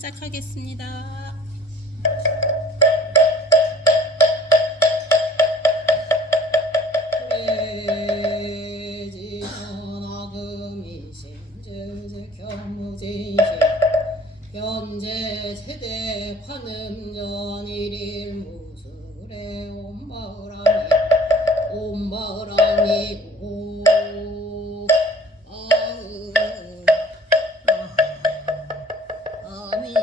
시작하겠습니다. 현재 세대 관음전 일일 무술에 온 마을아미 오 아미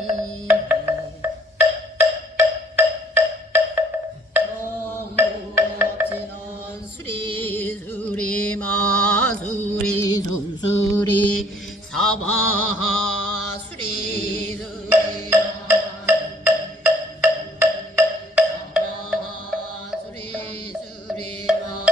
정부업지는 수리 마수리 숨수리 사바 수리 수리 사바 수리 수리 마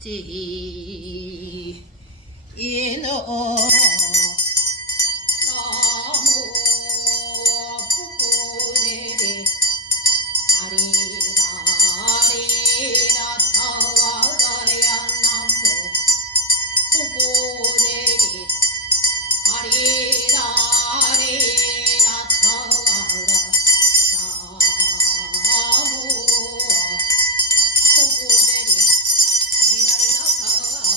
지 이는 나무 푸푸들이 다리다리다 타와다양 나무 푸푸들이 다리다리다 타와다 나무 푸푸들이 다리다리다 타와다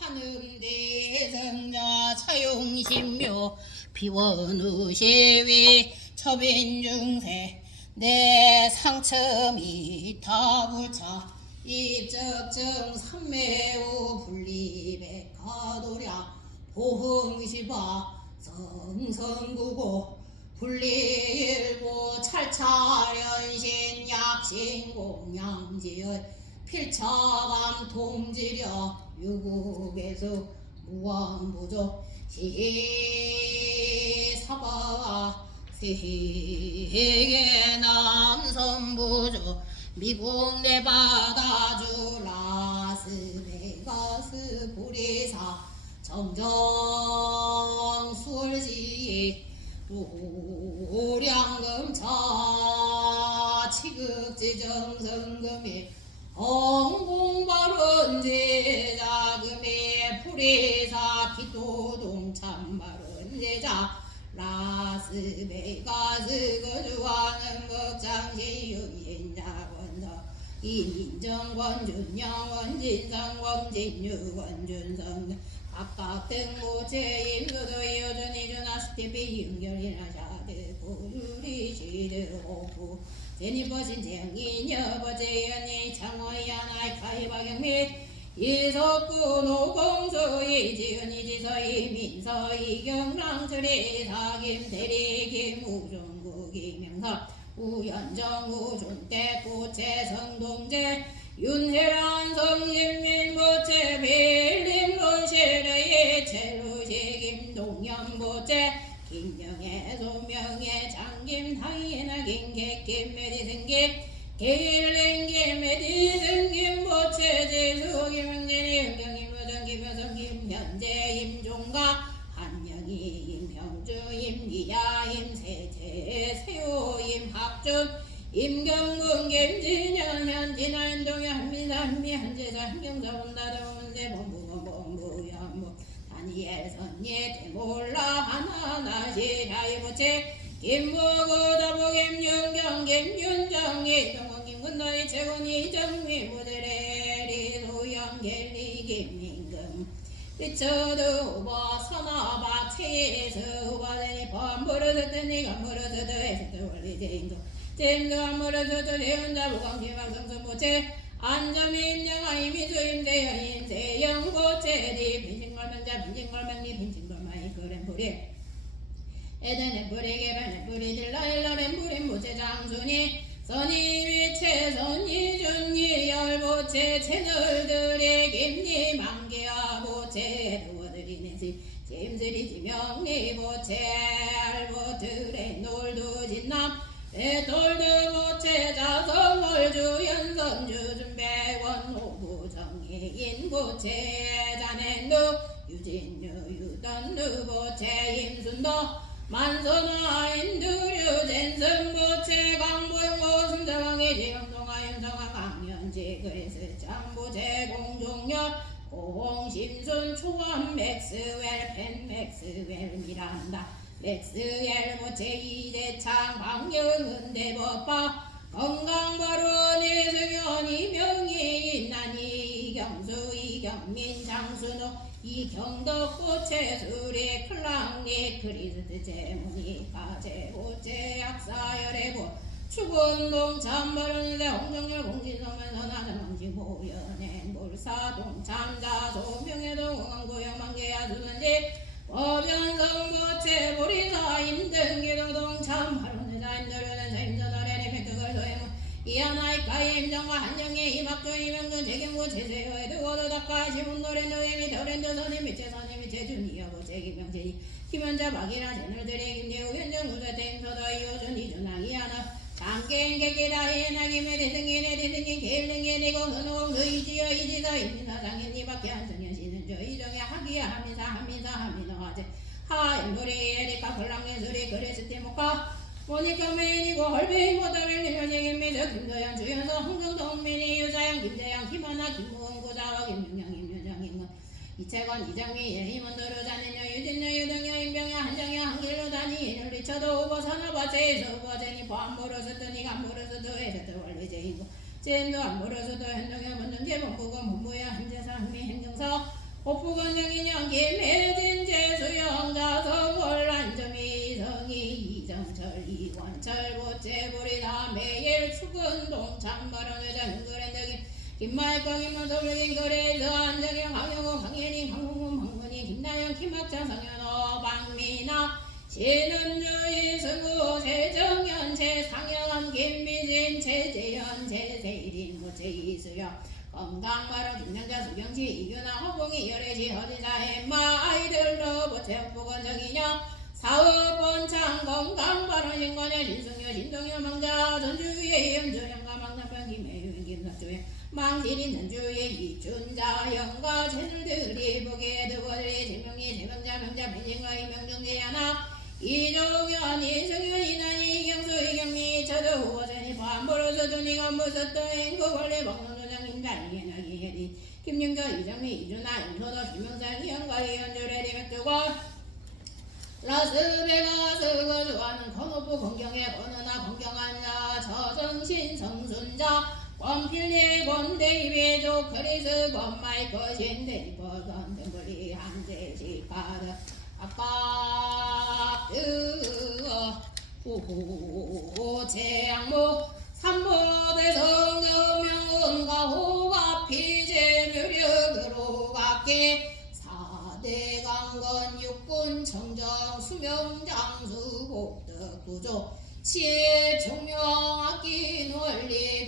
관음대성자 차용신묘 비원우시위 처빈중세 내 상처미 타불차 입적정 삼매우 분리백화도랴 보흥시바 성성구고 분리일보 찰차련신 약신공양지연 필차감 통지려 유국에서 무왕부조 시사바 세계 남선부조 미국 내바다주 라스베가스 보리사 정정 수월지 우량금차 치극지정성금이 엉공발언제자금의 보리사 기도동참발언제자 라스베가스 거주하는 극장시 유인자원서 이민정권 준영원 진상권 진유권 각각 등모체 임수도 여전히 주나스티피 윤결이나샤드 고유리 시드 오프 제니버신 정인 여버제 연이 창호야나이 카이바경 및 이석구 노공소이 지은이 지서이 민서이 경랑철이 사김 대리 김우종구 김명사 우연정 우종대 고체 성동제 윤혜란 성인민 보체 빌림로시르의 체루시 김동영보체 김명의 소명의 장김 당이나 김객김 메디승김 길링김 메디승김 보체 제수 김명진이 음경임 여정김 여성김 현재 임종가 한영이 임형주 임기야임 세제 세호임 학준 임경군 김진현 현진아 현동현 한미사 한미 한제자 한경자 온다다 온대 본부본부야뭐 다니엘 선예 대몰라 하나나 시야이보체 김무구 다보 김윤경 김윤정 이동원 김군너이 최곤이 정미 무대레리 소영 겔리 김민금 리처드 오버 선어박 체에서 오버레니 범부르드더니 감부르드더에서 원리대인도 잼감부르드더 대운자부광 김학성성보체 안점임영아임 이주임대현임 세영보체리 빈신걸명자 빈신걸명리 빈신걸마이 그램부리 에덴의 뿌리 개발의 뿌리 딜라일라렌 뿌리 모체 장순이 선이 위체 선이 준이 열보체 채널들의 김니 만개와 보체 도와드리는 집 짐스리 지명리 보체 알보들의 놀도 진남 배돌드 보체 자성월주 연선주 준배원 호부 정예인 보체 자넨누 유진유 유던누 보체 임순도 만선아 인두류 젠승보체 강보영모 승자강의 지영동아 윤성아 강연지 그리스 장보체 공종녀 공심순 초원 맥스웰 펜 맥스웰 미란다 맥스웰 보체 이대창 광영은 대법파 건강바로 내승현 이명희 인난이 이경수 이경민 장순호 이경덕 보체 수리 클랑리 크리스트 제문이 가제 보체 약사열애보 축운동 참바르는데 홍정열 공진서면서 나는 왕지모연행 몰사동 참자소 명예동 응원고영 만개야 수선지 법연성부채 보리사 임등기도동 참바르는 자임들은 자임전하래니 백극을 도해무 이하나이까이 임정과 한정의 이막조 이명준 재경고 제세요에 두고도 닦아 지문노래 노예미 더랜드 선임 미체 선임 미체 준이여고 재기명제이 김현자 박이라 제널들의 김재우 현정 우세태 임서도 이호준 이준왕 이하나 장갱개기다 예나기메 대승기네 대승기 계일능계 내공 선호공 너이지여 이지서 임민사 장현이밖에 한정현 씨는 저 이정의 하기야 하민사 하민사 하민어하제 하연도리 에리카 벌랑예술이 그레스티모카 모니카 메인이고 헐베이 모다벨리 현생인매저 김도영 주연서 홍정동 민이 유자영 김재영 김하나 김무은 고자와 김용영 임여정 임은 이채권 이정미 예희먼도로 자네녀 유진녀 유등녀 임병여 한정여 한길로 다니 인을 리쳐도 오버 산업화제에서 오버제니 보안보로서더니 간보로서도 해서도 원래제이고 젠도 안보로서도 현정여 먼정제 본부건 본부여 현재사 흥미 행정서 복부건정인영 김혜진 제수영자서 월란점이 성이 이정철 이원철 고체보리다 매일 축은동 참바람회자 흥그랜드기 김말광 임원서불긴 거래서 안정영 강영호 강예린 강홍문 박문희 김나영 김학장 성현호 박미나 신은주 이승우 세정현 최상현 김미진 최재현 최세일인 고체 이수영 건강바로 김명자 수경씨 이규나 허봉이 열애시 허진사 햄마 아이들로 보채복보건 정인영 사업본창 건강바로 신권여 신승여 신동여 망자 전주의 염조영가 망나편 김혜윤 김석주의 망신인 전주의 이춘자 영가 채널들이 보기에 두고들이 제명이 제명자 명자 변진과 이명정제 하나 이종현 이승윤 이난이 이경수 이경미 저도 후보전이 반보로서 돈이가 무섭도 행구 원래 먹는 김다리에나기 해리 김영자 이정미 이준아 임소도 김영상 이영과 이현주레리 백두고 라스베가스 거주하는 건호부 건경의 건은아 건경한 자 저정신 성순자 권필리 권데이베조 크리스 권마이커 신데이버 건등불리 한제시카드 아까 오호제양모 삼보대 성정명운과 호가피제묘력으로 갖게 사대 강건 육군 청정 수명장수 복덕구조 치에 총명악기 논리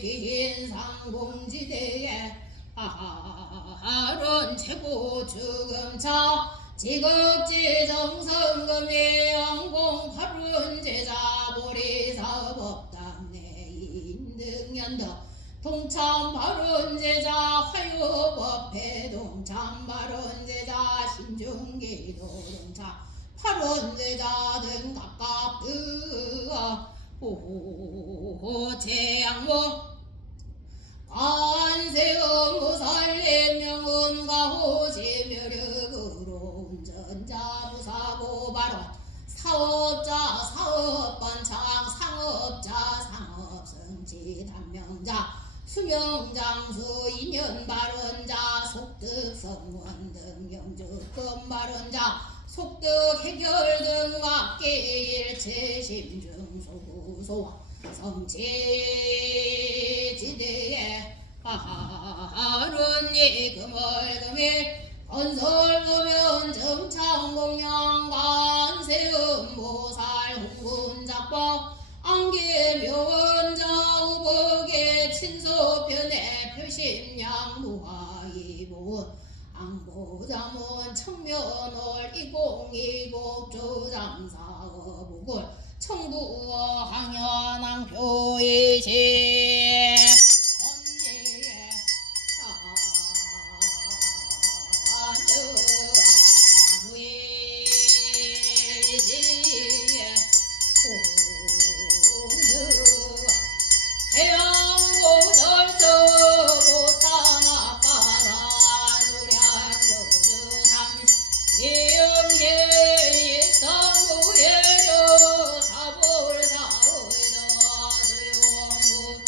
기인상공지대에 아론 최고 주금차 지극지 정성금의 영공 파룬 제자 보리사법당 내인등연덕 동참 바른 제자 화요법회 동참 바른 제자 신중기도 동참 바른 제자 등 각각 호제양모 관세음 무살림 명운과 호지묘력으로 운전자 무사고 발언 사업자 사업반창 상업자 상업성지 단명자 수명장수 인연발언자 속득성원 등 영주권 발언자 속득 해결 등 악기일체 심중 소구소와 성지지대에 하룬이 금월금일 건설금연 정창공양 간세음 모살 홍군작법 안개묘원자 우복의 친소편의 표심양 무하이보은 앙보자문 청면월 2020 조장사업우굴 청구어 항연항표이시 언니의 아무이지의 해양고절서 못하나까라 노량요주 삼시 이영계 일상무예려 사볼사의다 수용구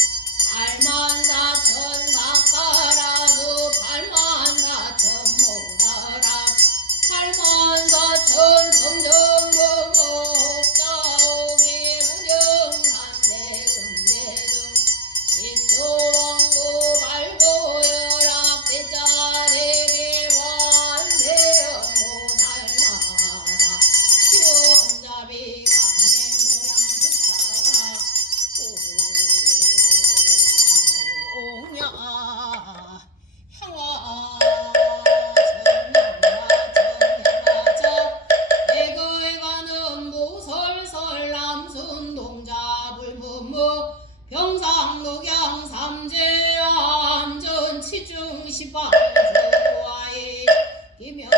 청야 향화 정야정 대거에 가는 모설설 남순동자 불무무 병상록양 삼재안전 치중 시방주와의 기며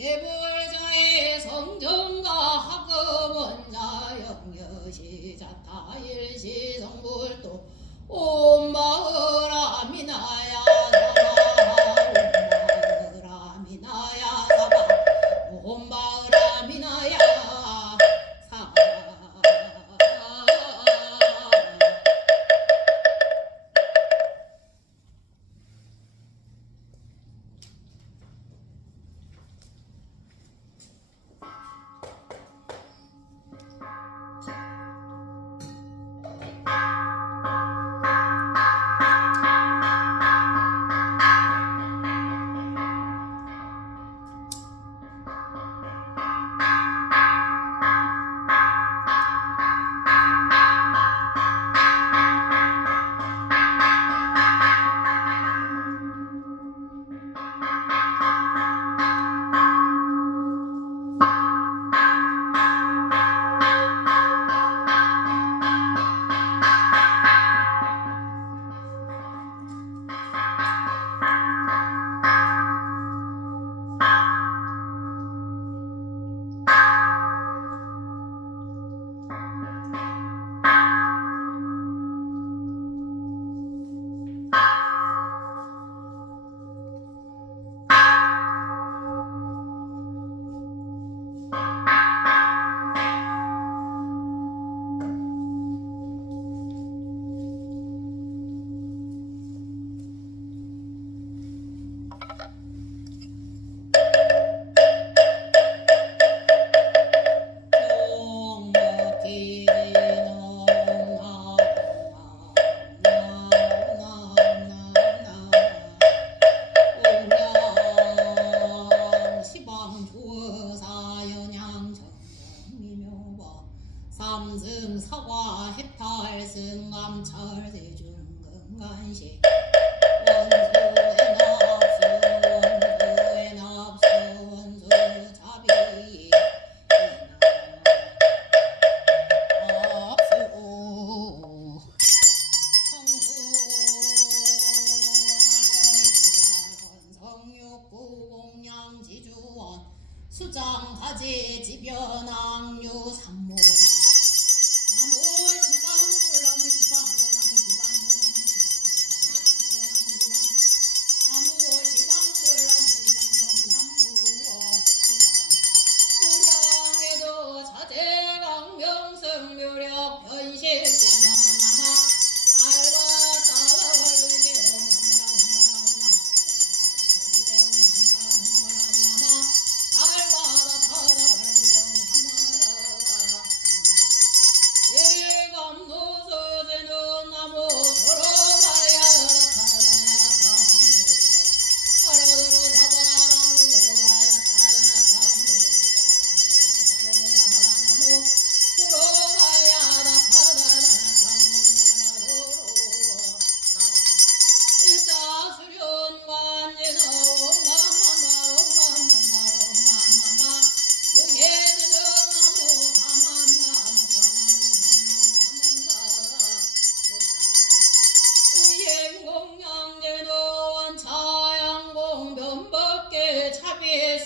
제불자의 성정가 학금원자 영여시자타 일시성불도 온마을 아미나야 온마을 아미나야 사바 온마을 아미나야 사바 삼승 사과 해탈승 암철 대중건간시 원수의 납수 원수의 납수 원수 자비 납수 청수하를 성육구 공양지주원 수장가지 지변왕유 삼모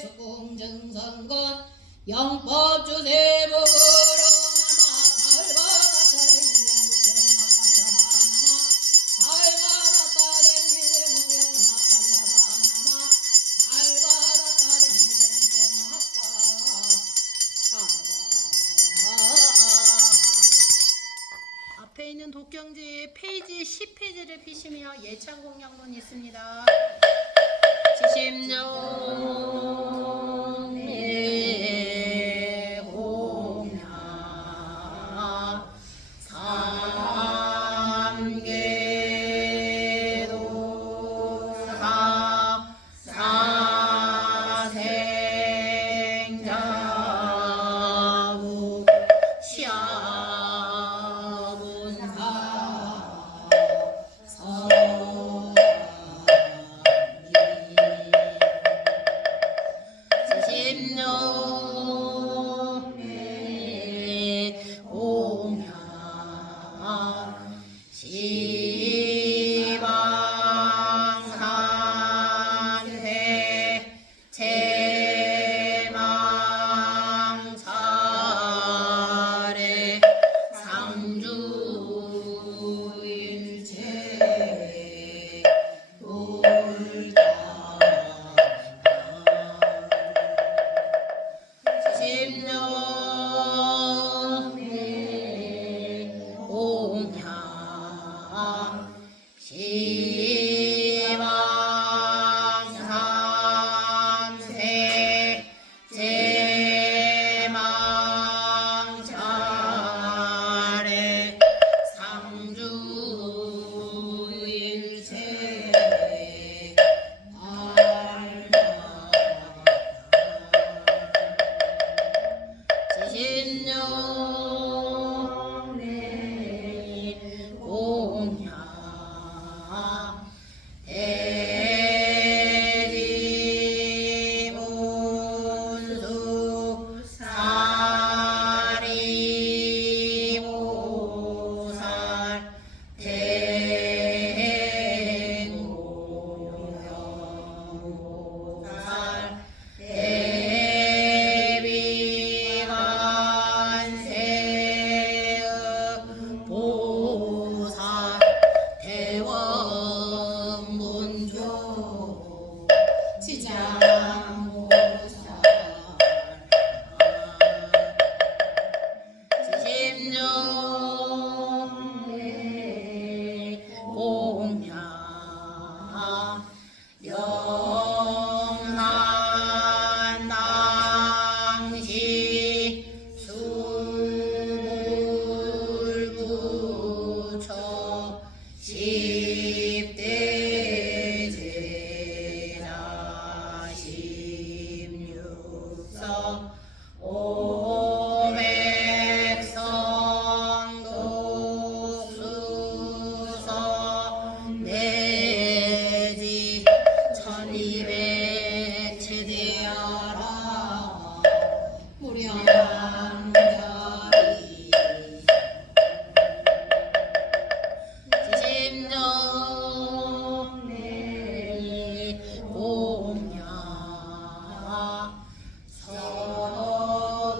수공정선건 영법주세법으로 남아 살바다 댕기는 살바다 댕기는 살바다 댕기는 앞에 있는 독경지 페이지 10페이지를 피시며 예찬 공양문 있습니다. 지심정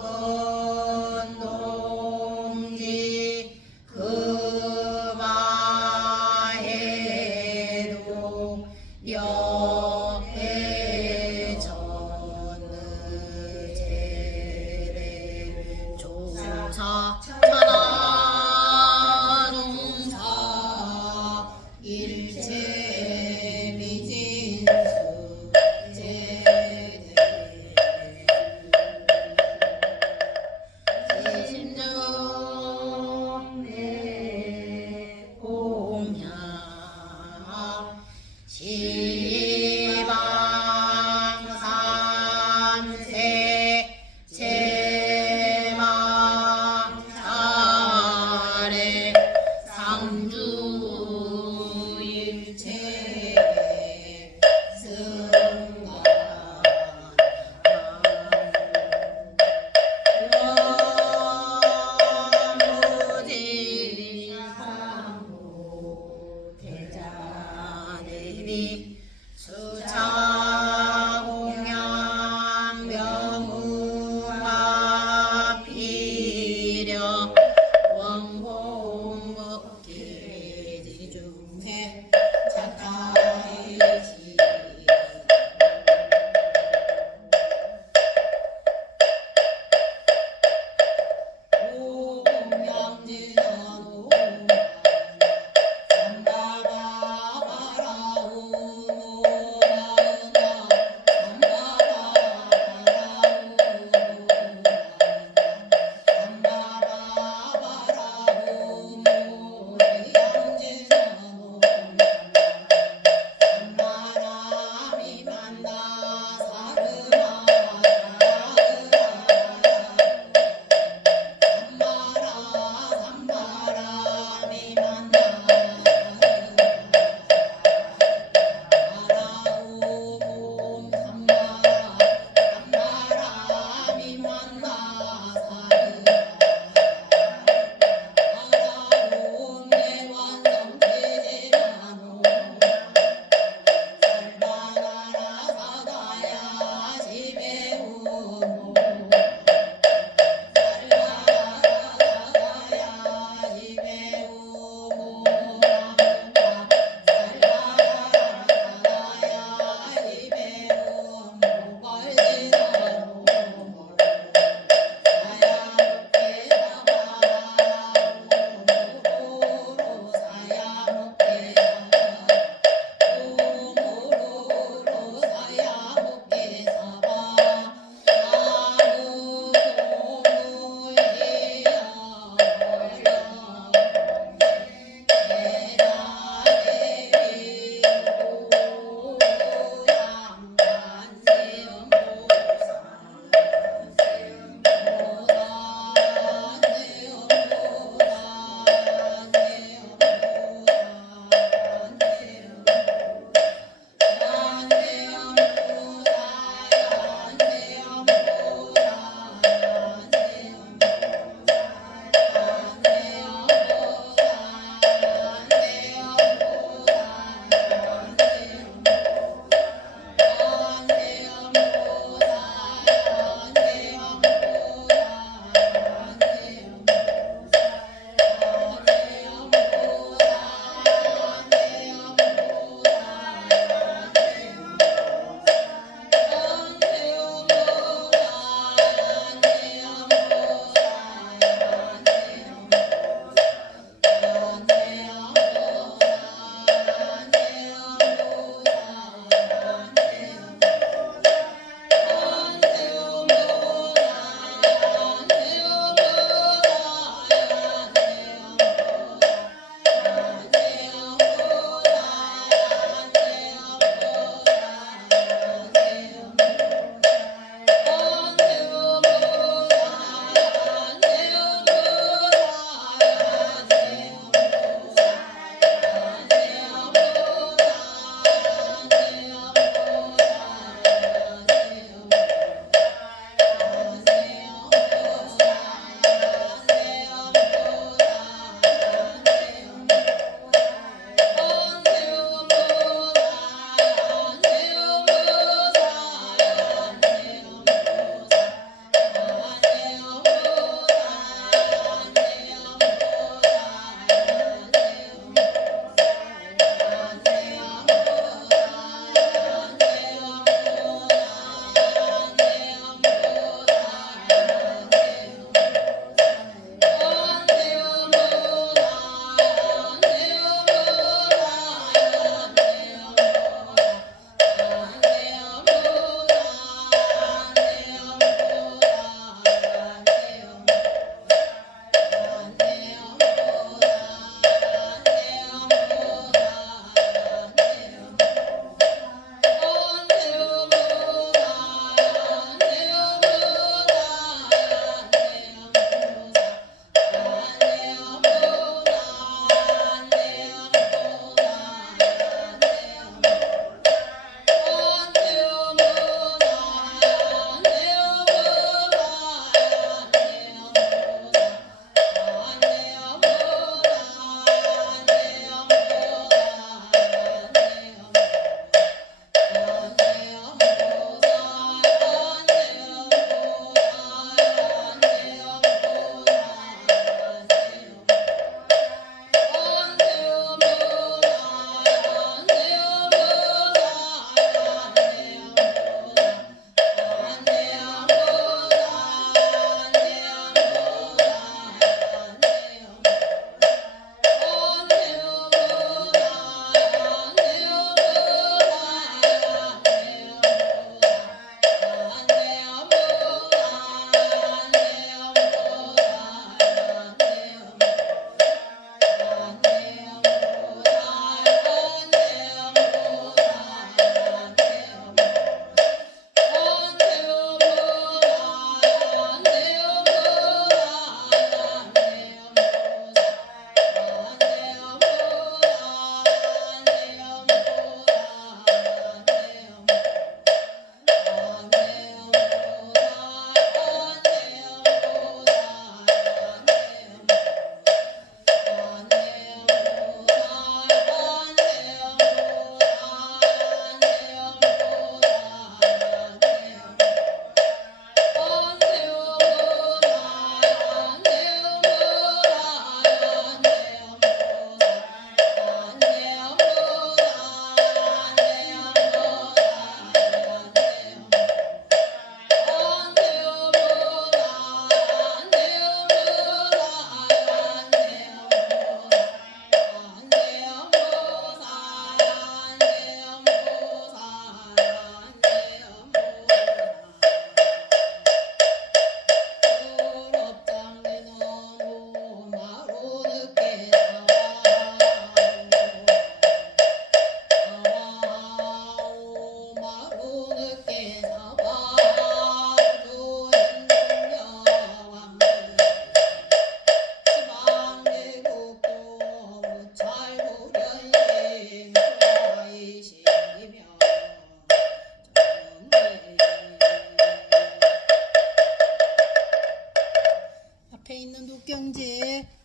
서근 동지 금화해도 역대 전의제례 조사 천하종사 일체 미진수 제대 심정내 공양 시바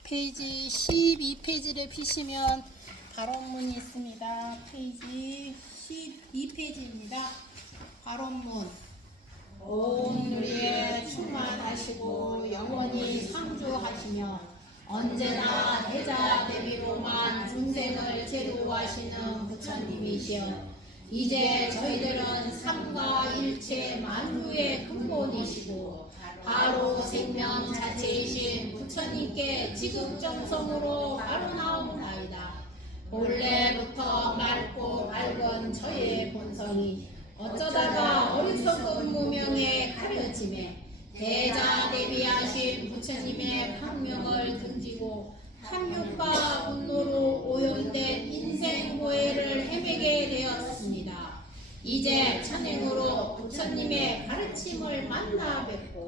페이지 12페이지를 피시면 발언문이 있습니다. 페이지 12페이지입니다. 발언문. 온 누리에 충만하시고 영원히 상주하시며 언제나 대자 대비로만 중생을 제도하시는 부처님이시여, 이제 저희들은 삶과 일체 만유의 근본이시고 바로 생명 자체이신 부처님께 지극정성으로 발언하옵나이다. 본래부터 맑고 밝은 저의 본성이 어쩌다가 어리석은 무명에 가려짐에 대자 대비하신 부처님의 판명을 등지고 탐욕과 분노로 오염된 인생 고해를 헤매게 되었습니다. 이제 천행으로 부처님의 가르침을 만나 뵙고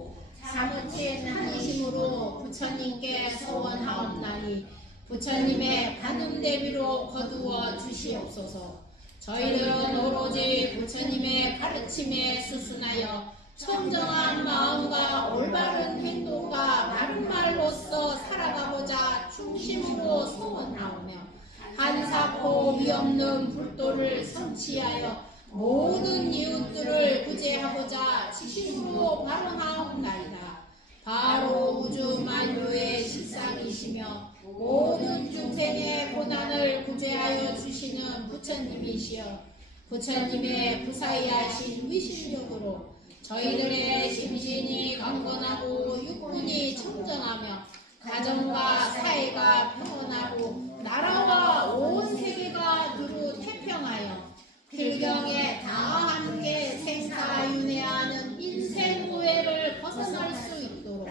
사무친 한이심으로 부처님께 소원하옵나니 부처님의 관음 대비로 거두어 주시옵소서. 저희들은 오로지 부처님의 가르침에 수순하여 청정한 마음과 올바른 행동과 바른 말로써 살아가고자 중심으로 소원하오며 한사코 위없는 불도를 성취하여 모든 이웃들을 구제하고자 지심으로 발언하옵나이다. 바로 우주 만유의 실상이시며 모든 중생의 고난을 구제하여 주시는 부처님이시여, 부처님의 부사의하신 위신력으로 저희들의 심신이 강건하고 육군이 청정하며 가정과 사회가 평온하고 나라와 온 세계가 두루 태평하여 필경에 다 함께 생사윤회하는 인생고해를 벗어날 수 있도록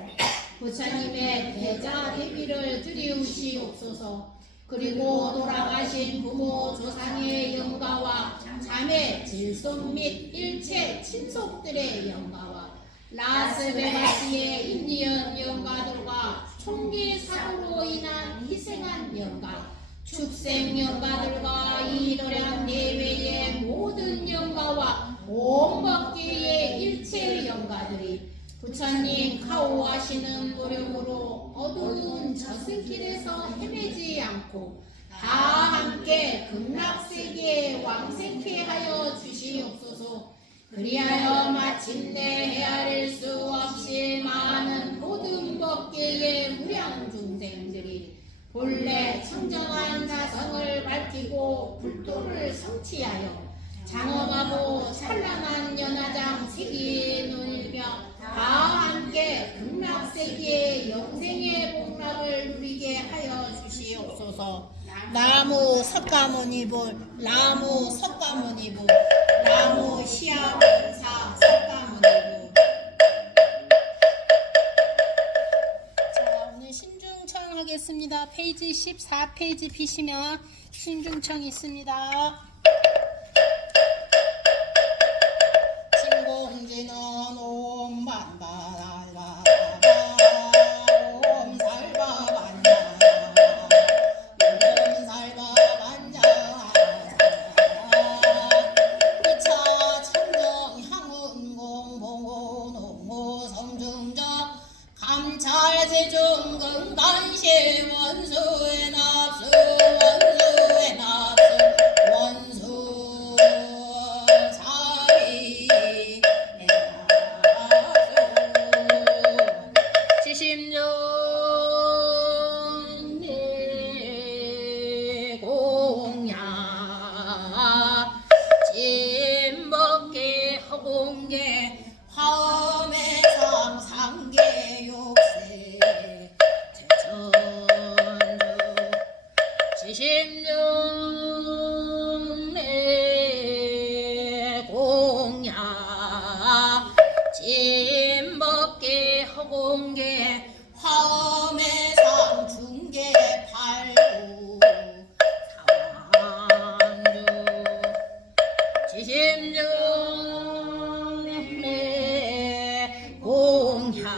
부처님의 대자 대비를 드리우시옵소서. 그리고 돌아가신 부모 조상의 영가와 자매 질손 및 일체 친속들의 영가와 라스베가스의 인디언 영가들과 총기 사고로 인한 희생한 영가, 축생 영가들과 이도량 예배의 모든 영가와 온 법계의 일체 영가들이 부처님 가호하시는 노력으로 어두운 저승길에서 헤매지 않고 다 함께 극락세계에 왕생케 하여 주시옵소서. 그리하여 마침내 헤아릴 수 없이 많은 모든 법계의 무량 중생들이 본래 청정한 자성을 밝히고 불도를 성취하여 장엄하고 찬란한 연화장 색이 눈일며 다 함께 극락세계의 영생의 복락을 누리게 하여 주시옵소서. 나무 석가모니불, 나무 석가모니불, 나무 시아문사 석가모니불. 자, 오늘 신중청 하겠습니다. 페이지 14페이지 피시면 신중청 있습니다. 진공지는 옴반바랄바 옴살바반자 옴살바반자 부차 청정 향은 공봉호 농호 성중적 감찰제중 건간시 원수의 납수 원수의 납수 원수 사비 지심중 공야 진법계 허공계 화엄의 상상계 욕세 대천주 지심중 공야 진법계 허공계 화엄의 상중계 팔구 사왕주 지심중 공야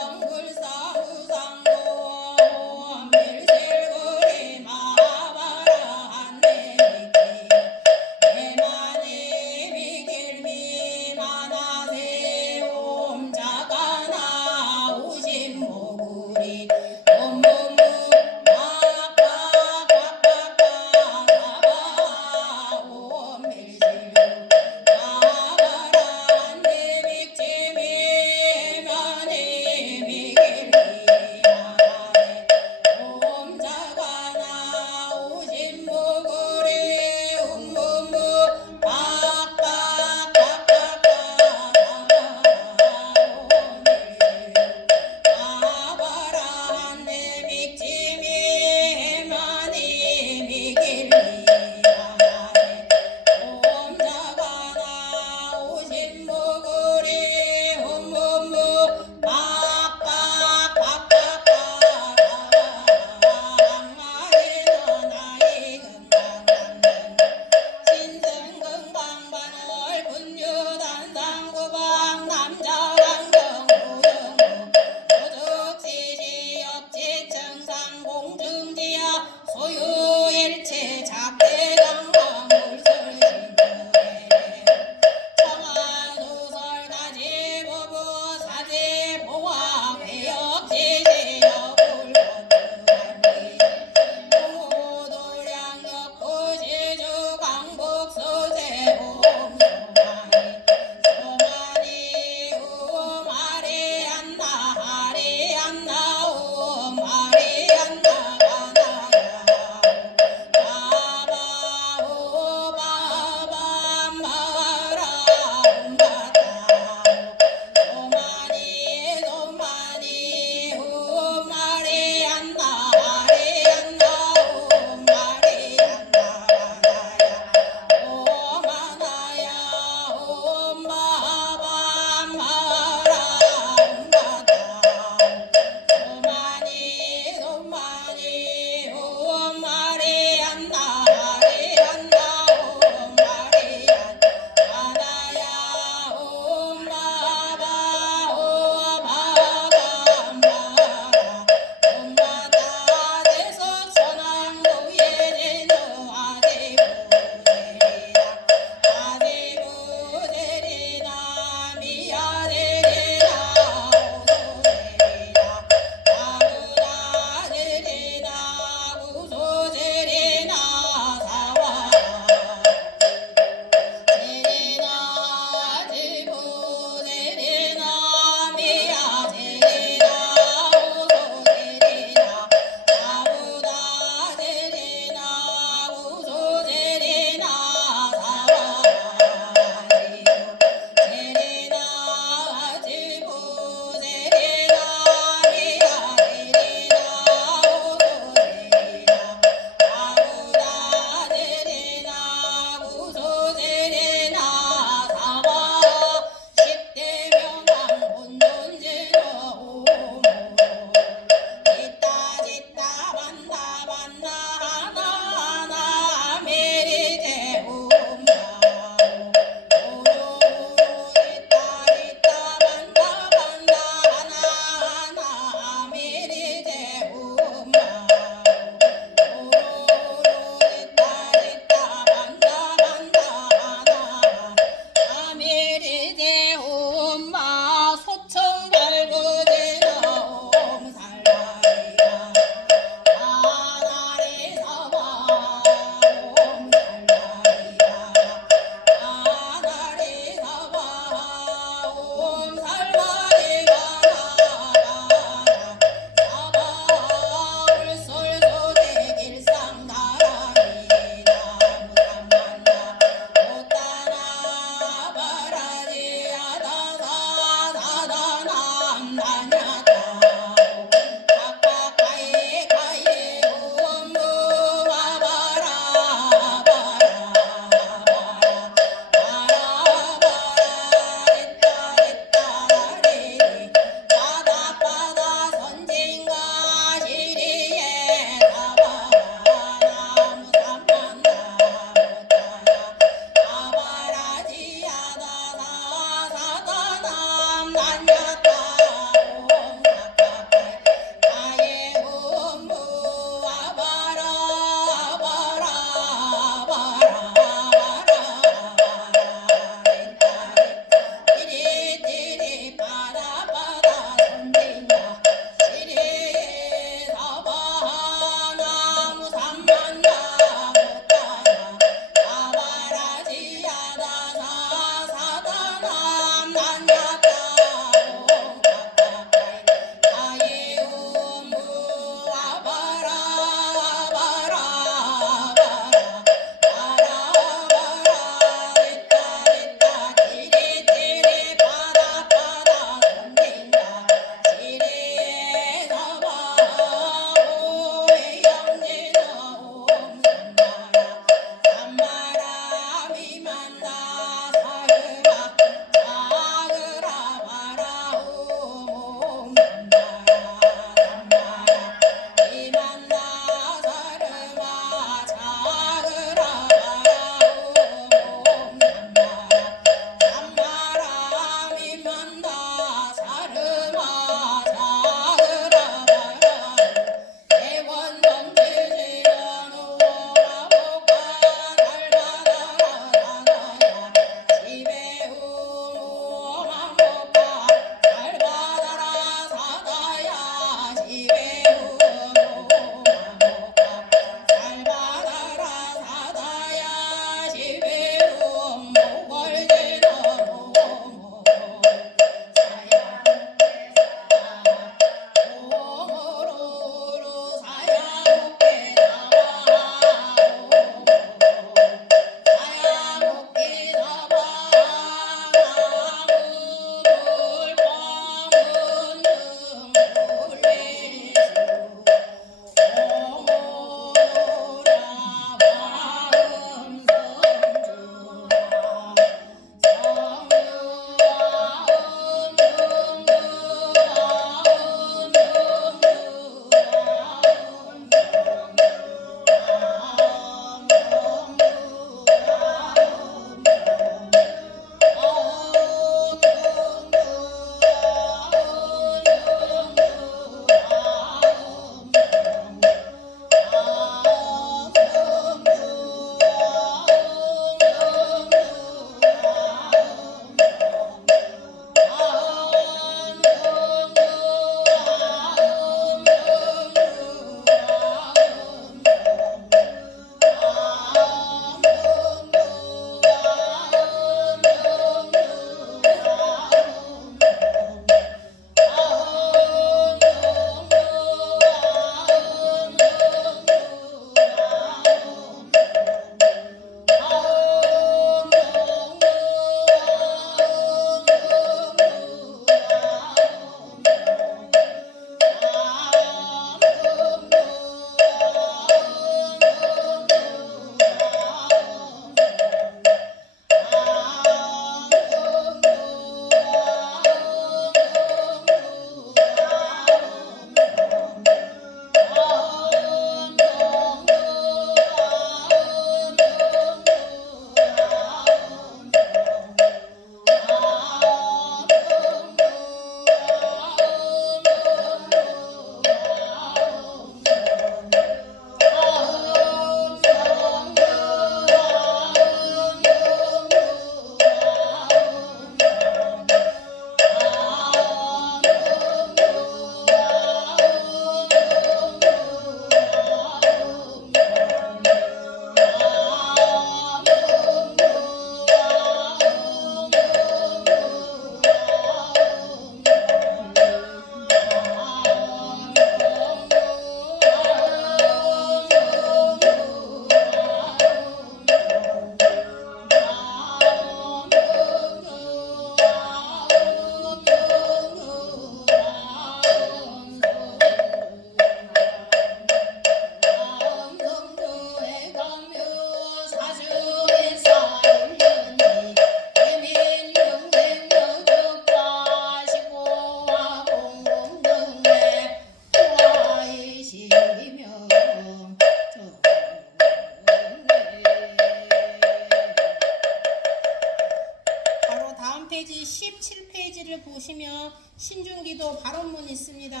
글씨를 보시면 신중기도 발언문 있습니다.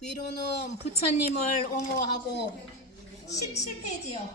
위로는 부처님을 옹호하고 17페이지요.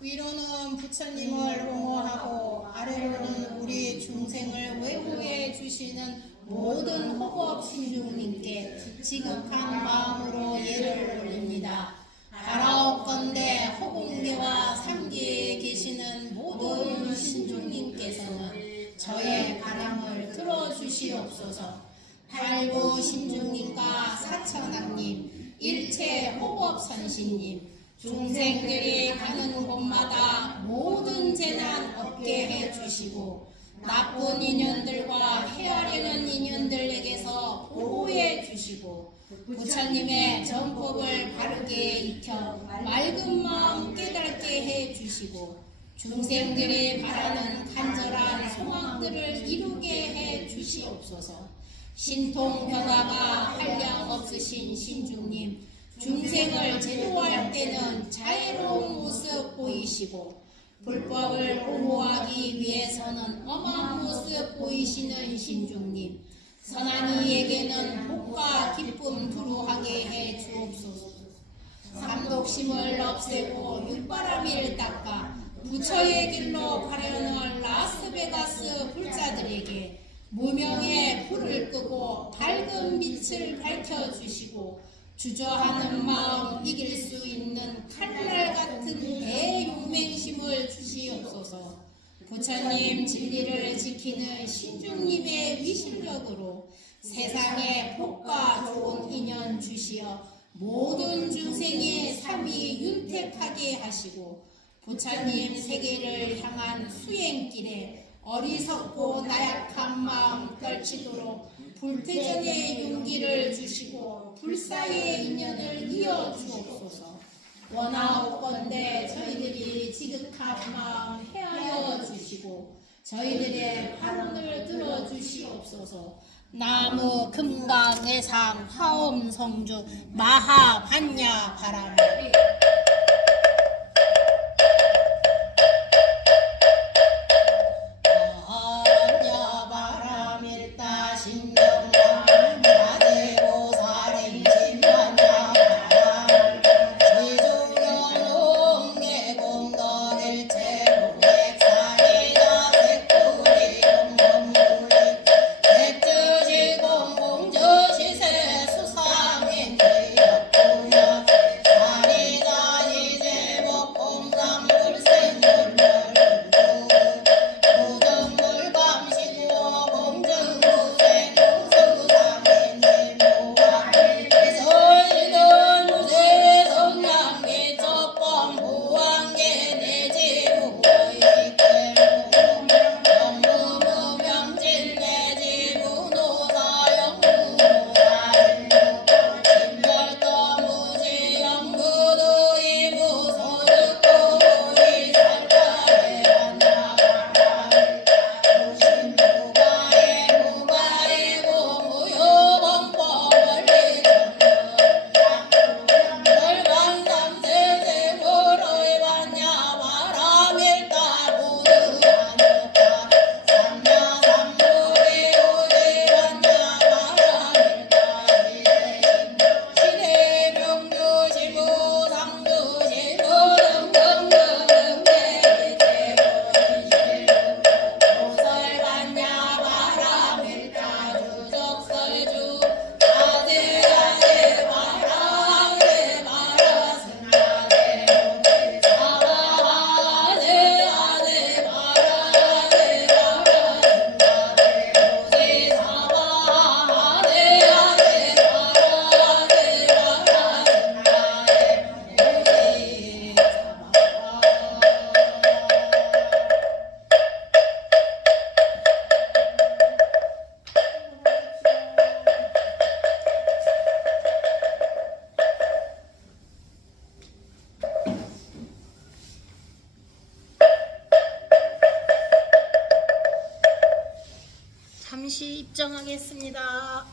위로는 부처님을 옹호하고 아래로는 우리 중생을 외호해 주시는 모든 호법 신중님께 지극한 마음으로 예를 올립니다. 바라옵건대 호공계와 삼계에 계시는 모든 신중님께서는 저의 바람을 들어주시옵소서. 팔구 신중님과 사천왕님, 일체 호법선신님, 중생들이 가는 곳마다 모든 재난 없게 해주시고 나쁜 인연들과 헤아리는 인연들에게서 보호해 주시고 부처님의 정법을 바르게 익혀 맑은 마음 깨닫게 해 주시고 중생들이 바라는 간절한 소망들을 이루게 해 주시옵소서. 신통 변화가 한량 없으신 신중님, 중생을 제도할 때는 자애로운 모습 보이시고 불법을 옹호하기 위해서는 엄한 모습 보이시는 신중님, 선한 이에게는 복과 기쁨 두루하게 해 주옵소서. 삼독심을 없애고 육바라밀 닦아 부처의 길로 가려는 라스베가스 불자들에게 무명의 불을 끄고 밝은 빛을 밝혀주시고 주저하는 마음 이길 수 있는 칼날 같은 대용맹심을 주시옵소서. 부처님 진리를 지키는 신중님의 위실력으로 세상에 복과 좋은 인연 주시어 모든 중생의 삶이 윤택하게 하시고 부처님 세계를 향한 수행길에 어리석고 나약한 마음 떨치도록 불태전의 용기를 주시고 불사의 인연을 이어 주옵소서. 원하옵건대 저희들이 지극한 마음 헤아려 주시고 저희들의 발언을 들어 주시옵소서. 나무 금강외상 화엄성주 마하반야 바람. 잠시 입장하겠습니다.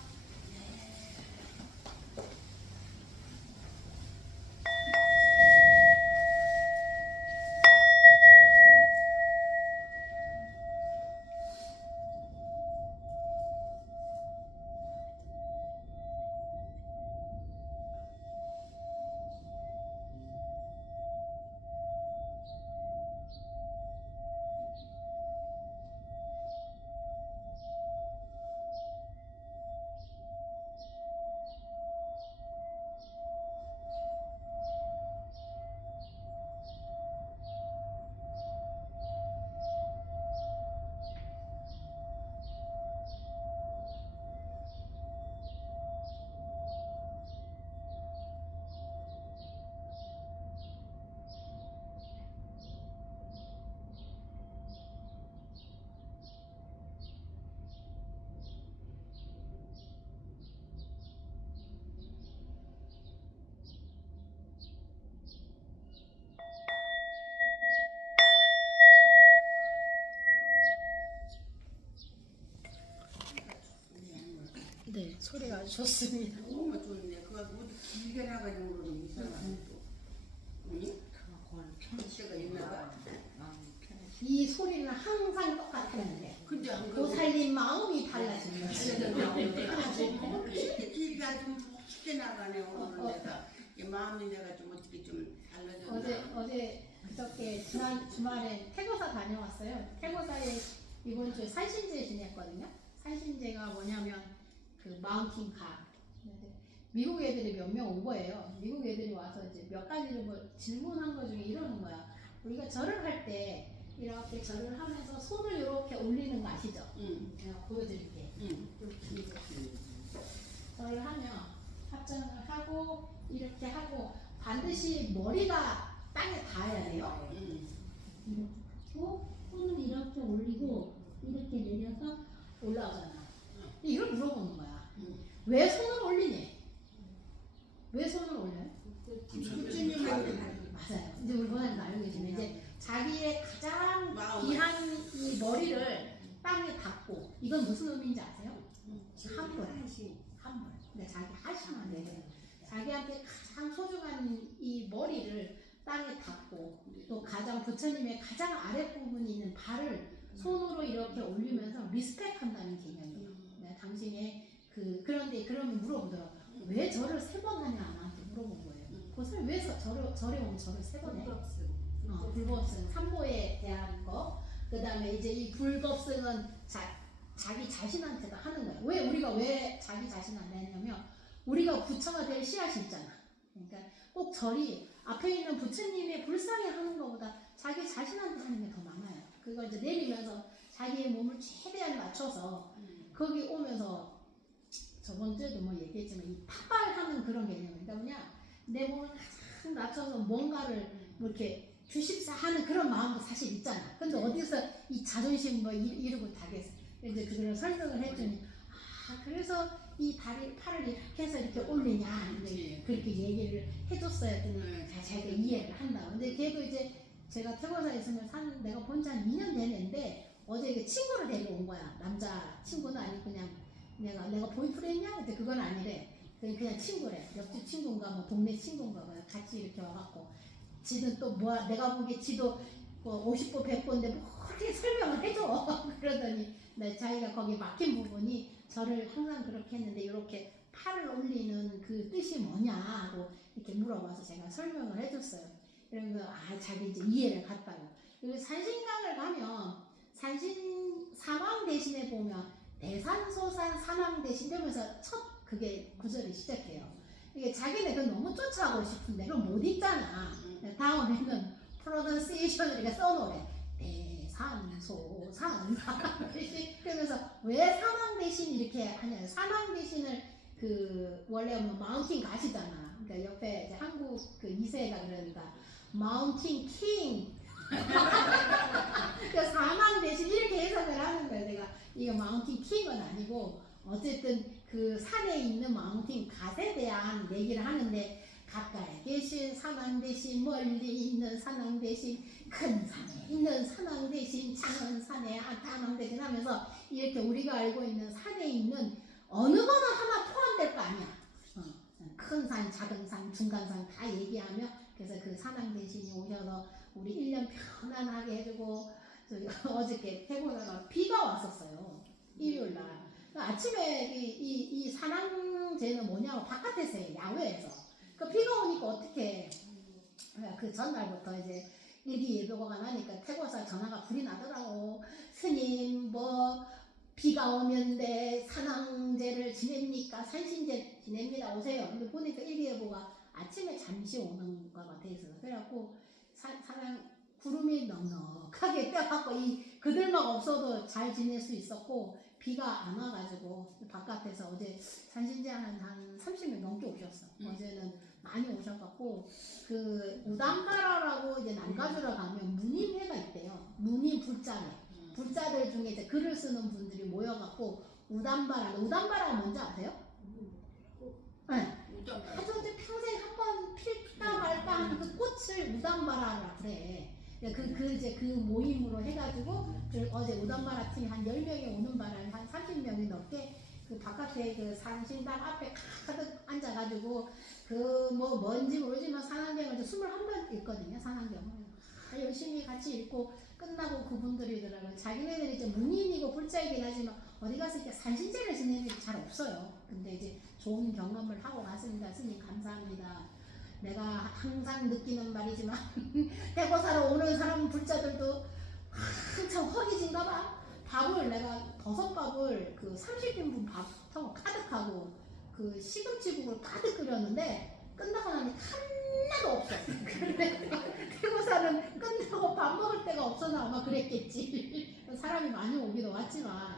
네, 소리가 아주 좋습니다. 너무 좋네. 그거 어디 길게 나가지고 그러고 이상하네 또. 응? 편시가 있나 봐. 이 소리는 항상 똑같았는데 근데 안 보살님 마음이 달라진 거예요. 길게 아주 쉽게 나가네 오늘 내가. 이 마음이 내가 좀 어떻게 좀 달라졌나. 어제 그저께 지난 주말에 태고사 다녀왔어요. 태고사에 이번 주에 산신제 지냈거든요. 산신제가 뭐냐면 그 마운틴 가. 미국 애들이 몇 명 온 거예요. 미국 애들이 와서 이제 몇 가지를 뭐 질문한 거 중에 이러는 거야. 우리가 절을 할 때 이렇게 절을 하면서 손을 이렇게 올리는 거 아시죠? 제가 보여드릴게. 이렇게 이제 절을 하면 합장을 하고 이렇게 하고 반드시 머리가 땅에 닿아야 돼요. 이렇게 하고 손을 이렇게 올리고 이렇게 내려서 올라오잖아. 이걸 물어보는 거야. 왜 손을 올리니? 왜 손을 올려요? 부처님한테 맞아요. 이제 우리 보살님 알고 계시네. 이제 자기의 가장 마음을. 귀한 이 머리를 땅에 닿고 이건 무슨 의미인지 아세요? 함불. 함불. 그러니까 자기 하시면 돼요. 자기한테 가장 소중한 이 머리를 땅에 닿고 또 가장 부처님의 가장 아랫부분이 있는 발을 손으로 이렇게 올리면서 리스펙한다는 개념이에요. 네, 당신의 그런데 그러면 물어보더라고요. 왜 절을 3번 하냐 나한테 물어본 거예요. 보살 왜 절에 오면 절을 3번 해? 불법승 3보에 대한 거. 그 다음에 이제 이 불법승은 자기 자신한테도 하는 거예요. 왜 자기 자신한테 했냐면 우리가 부처가 될 씨앗이 있잖아. 그러니까 꼭 절이 앞에 있는 부처님의 불상에 하는 것보다 자기 자신한테 하는 게 더 많아요. 그걸 이제 내리면서 자기의 몸을 최대한 맞춰서 거기 오면서 저번 주에도 뭐 얘기했지만 이 탁발하는 그런 개념. 그러니까 뭐냐 내 몸을 가장 낮춰서 뭔가를 뭐 이렇게 주십사 하는 그런 마음도 사실 있잖아. 근데 어디서 이 자존심 뭐 이러고 다겠어. 이제 그걸 설명을 했더니 그래서 이 팔을 이렇게 해서 이렇게 올리냐 이제 그렇게 얘기를 해줬어요. 자기가 이해를 한다. 근데 걔도 이제 제가 태권도에 있으면 내가 본 지 한 2년 됐는데 어제 그 친구를 데려온 거야. 남자 친구는 아니고 그냥 내가 보이프렌드냐? 근데 그건 아니래. 그냥 친구래. 옆집 친구인가 뭐 동네 친구인가 봐. 같이 이렇게 와갖고 지는 또 뭐야 내가 보기에 지도 뭐 50보 100보인데 뭐 그렇게 설명을 해줘. 그러더니 자기가 거기 막힌 부분이 저를 항상 그렇게 했는데 이렇게 팔을 올리는 그 뜻이 뭐냐고 이렇게 물어봐서 제가 설명을 해줬어요. 그러면서 자기 이제 이해를 갔다고. 그리고 산신강을 가면 산신 사망 대신에 보면 대산소산 사망 대신 이러면서 첫 그게 구절이 시작해요. 이게 자기네 그 너무 쫓아가고 싶은데 그럼 못 읽잖아. 다음에는 프로넌시에이션을 이렇게 써놓으래. 대산소산 사망 대신. 그러면서 왜 사망 대신 이렇게 하냐. 사망 대신을 원래 뭐 마운틴 가시잖아. 그러니까 옆에 이제 한국 그 2세가 그러니까 마운틴 킹. 그러니까 사망 대신 이렇게 해석을 하는 거야. 내가 이거 마운틴 킹은 아니고 어쨌든 그 산에 있는 마운틴 갓에 대한 얘기를 하는데 가까이 계신 산왕 대신 멀리 있는 산왕 대신 큰 산에 있는 산왕 대신 작은 산에 산왕 대신 하면서 이렇게 우리가 알고 있는 산에 있는 어느 거는 하나 포함될 거 아니야. 큰 산, 작은 산, 중간 산 다 얘기하며 그래서 그 산왕 대신이 오셔서 우리 1년 편안하게 해주고 어저께 태국에다가 비가 왔었어요. 일요일날. 아침에 이 산왕제는 뭐냐고 바깥에서 해, 야외에서. 그 비가 오니까 어떻게 그 전날부터 이제 일기예보가 나니까 태고사 전화가 불이 나더라고. 스님 뭐 비가 오면 산왕제를 지냅니까? 산신제 지냅니다. 오세요. 근데 보니까 일기예보가 아침에 잠시 오는 것 같아 있어요. 그래갖고 산왕 구름이 넉넉하게 떼갖고 그들만 없어도 잘 지낼 수 있었고 비가 안 와가지고 바깥에서 어제 산신제 한 30명 넘게 오셨어. 어제는 많이 오셔갖고 그 우담바라라고 이제 남가주로 가면 문인회가 있대요. 문인 불자들 중에 이제 글을 쓰는 분들이 모여갖고 우담바라가 뭔지 아세요? 네. 아주 이제 평생 한 번 필까 말까 하는 그 꽃을 우담바라라 그래. 이제 그 모임으로 해가지고 어제 우담바라 팀이 한 10명이 오는 바람에 한 30명이 넘게 그 바깥에 그 산신당 앞에 가득 앉아가지고 그 뭐 뭔지 모르지만 산안경을 21번 읽거든요. 산안경을 열심히 같이 읽고 끝나고 그분들이더라고요. 자기네들이 이제 문인이고 불자이긴 하지만 어디 가서 이렇게 산신제를 지내는 게 잘 없어요. 근데 이제 좋은 경험을 하고 갔습니다. 스님 감사합니다. 내가 항상 느끼는 말이지만 대고사로 오는 사람 불자들도 한참 허기진가 봐. 밥을 내가 버섯밥을 그 30인분 밥하고 가득하고 그 시금치국을 가득 끓였는데 끝나고 나니 하나도 없어. 근데 태고사는 끝나고 밥 먹을 데가 없어서 아마 그랬겠지. 사람이 많이 오기도 왔지만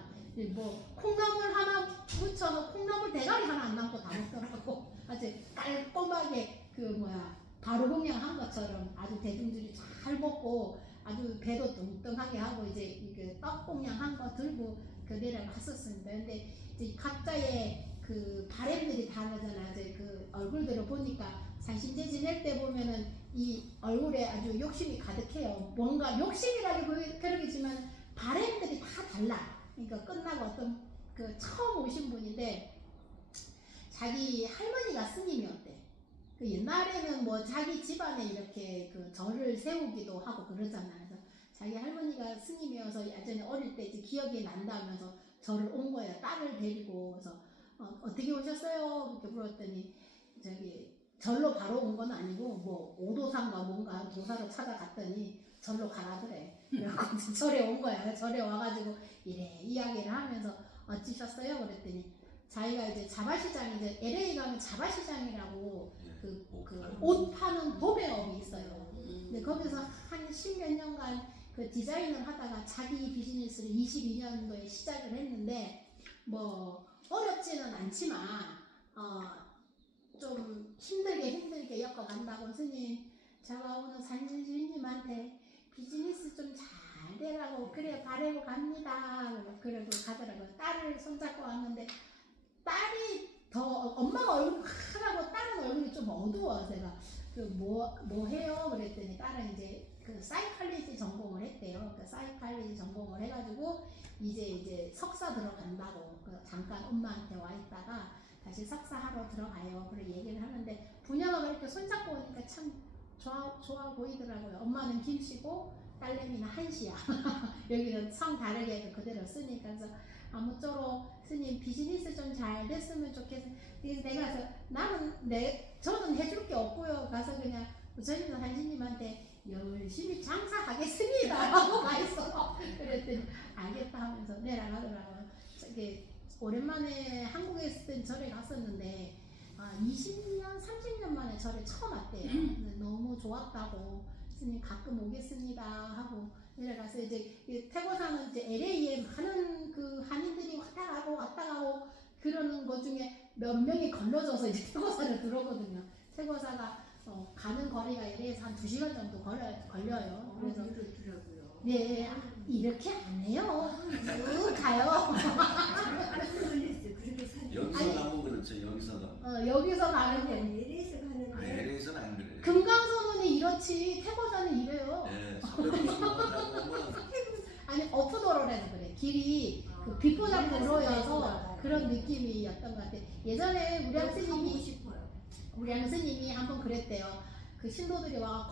뭐 콩나물 하나 묻혀서 콩나물 대가리 하나 안 남고 다 먹더라고. 아주 깔끔하게 그 뭐야 바로공양한 것처럼 아주 대중들이 잘 먹고 아주 배도 뚱뚱하게 하고 이제 이게 떡공양한 거 들고 교대를 갔었습니다. 근데 이제 각자의 그 바램들이 다르잖아. 이제 그 얼굴들을 보니까 산신제 지낼 때 보면은 이 얼굴에 아주 욕심이 가득해요. 뭔가 욕심이라기 그러겠지만 바램들이 다 달라. 그러니까 끝나고 어떤 그 처음 오신 분인데 자기 할머니가 스님이었대. 그 옛날에는 뭐 자기 집안에 이렇게 그 절을 세우기도 하고 그러잖아요. 그래서 자기 할머니가 스님이어서 예전에 어릴 때 이제 기억이 난다면서 절을 온 거예요. 딸을 데리고. 그래서 어떻게 오셨어요? 이렇게 물었더니 저기 절로 바로 온 건 아니고 뭐 오도산가 뭔가 도사로 찾아갔더니 절로 가라더래. 그래갖고 절에 온 거야. 절에 와가지고 이래 이야기를 하면서 어찌셨어요? 그랬더니 자기가 이제 자바시장 이제 LA 가면 자바시장이라고 그 옷 파는 도매업이 있어요. 근데 거기서 한 10몇 년간 그 디자인을 하다가 자기 비즈니스를 22년도에 시작을 했는데 뭐 어렵지는 않지만 좀 힘들게 엮어간다고 스님 제가 오늘 산신주님한테 비즈니스 좀 잘 되라고 그래 바라고 갑니다. 그래도 가더라고요. 딸을 손잡고 왔는데 딸이 더 엄마가 얼굴이 환하고 딸은 얼굴이 좀 어두워. 제가 그 뭐 해요? 그랬더니 딸은 이제 그 사이칼리지 전공을 했대요. 그 사이칼리지 전공을 해가지고 이제 석사 들어간다고 그 잠깐 엄마한테 와 있다가 다시 석사하러 들어가요. 그래 얘기를 하는데 분야가 그렇게 손잡고 오니까 참 좋아 보이더라고요. 엄마는 김씨고 딸내미는 한씨야. 여기는 성 다르게 그대로 쓰니까. 그래서 아무쪼록 스님 비즈니스 좀 잘 됐으면 좋겠어. 내가 저는 해줄 게 없고요. 가서 그냥 저희는 한신님한테 열심히 장사하겠습니다 하고 가 있어. 그랬더니 알겠다 하면서 내려가더라고요. 오랜만에 한국에 있을 땐 절에 갔었는데 20년, 30년 만에 절에 처음 왔대요. 너무 좋았다고 스님 가끔 오겠습니다 하고 내려가서 이제 태고사는 이제 LA에 많은 그 한인들이 왔다 가고 그러는 것 중에 몇 명이 걸러져서 이제 태고사를 들어오거든요. 태고사가 가는 거리가 LA에서 한 2시간 정도 걸려요. 그래서 네 이렇게 안 해요. 쭉 가요. 여기서 가면 그렇죠. 여기서도. 여기서 가는 게 LA에서는 안 그래. 금강선언이 이렇지 태고사는 이래요. 네, 360도 보면 아니 오프도로라서 그래. 길이 그 비포장도로여서 그런 느낌이었던 것 같아. 예전에 우리 스님이 한번 그랬대요. 그 신도들이 와,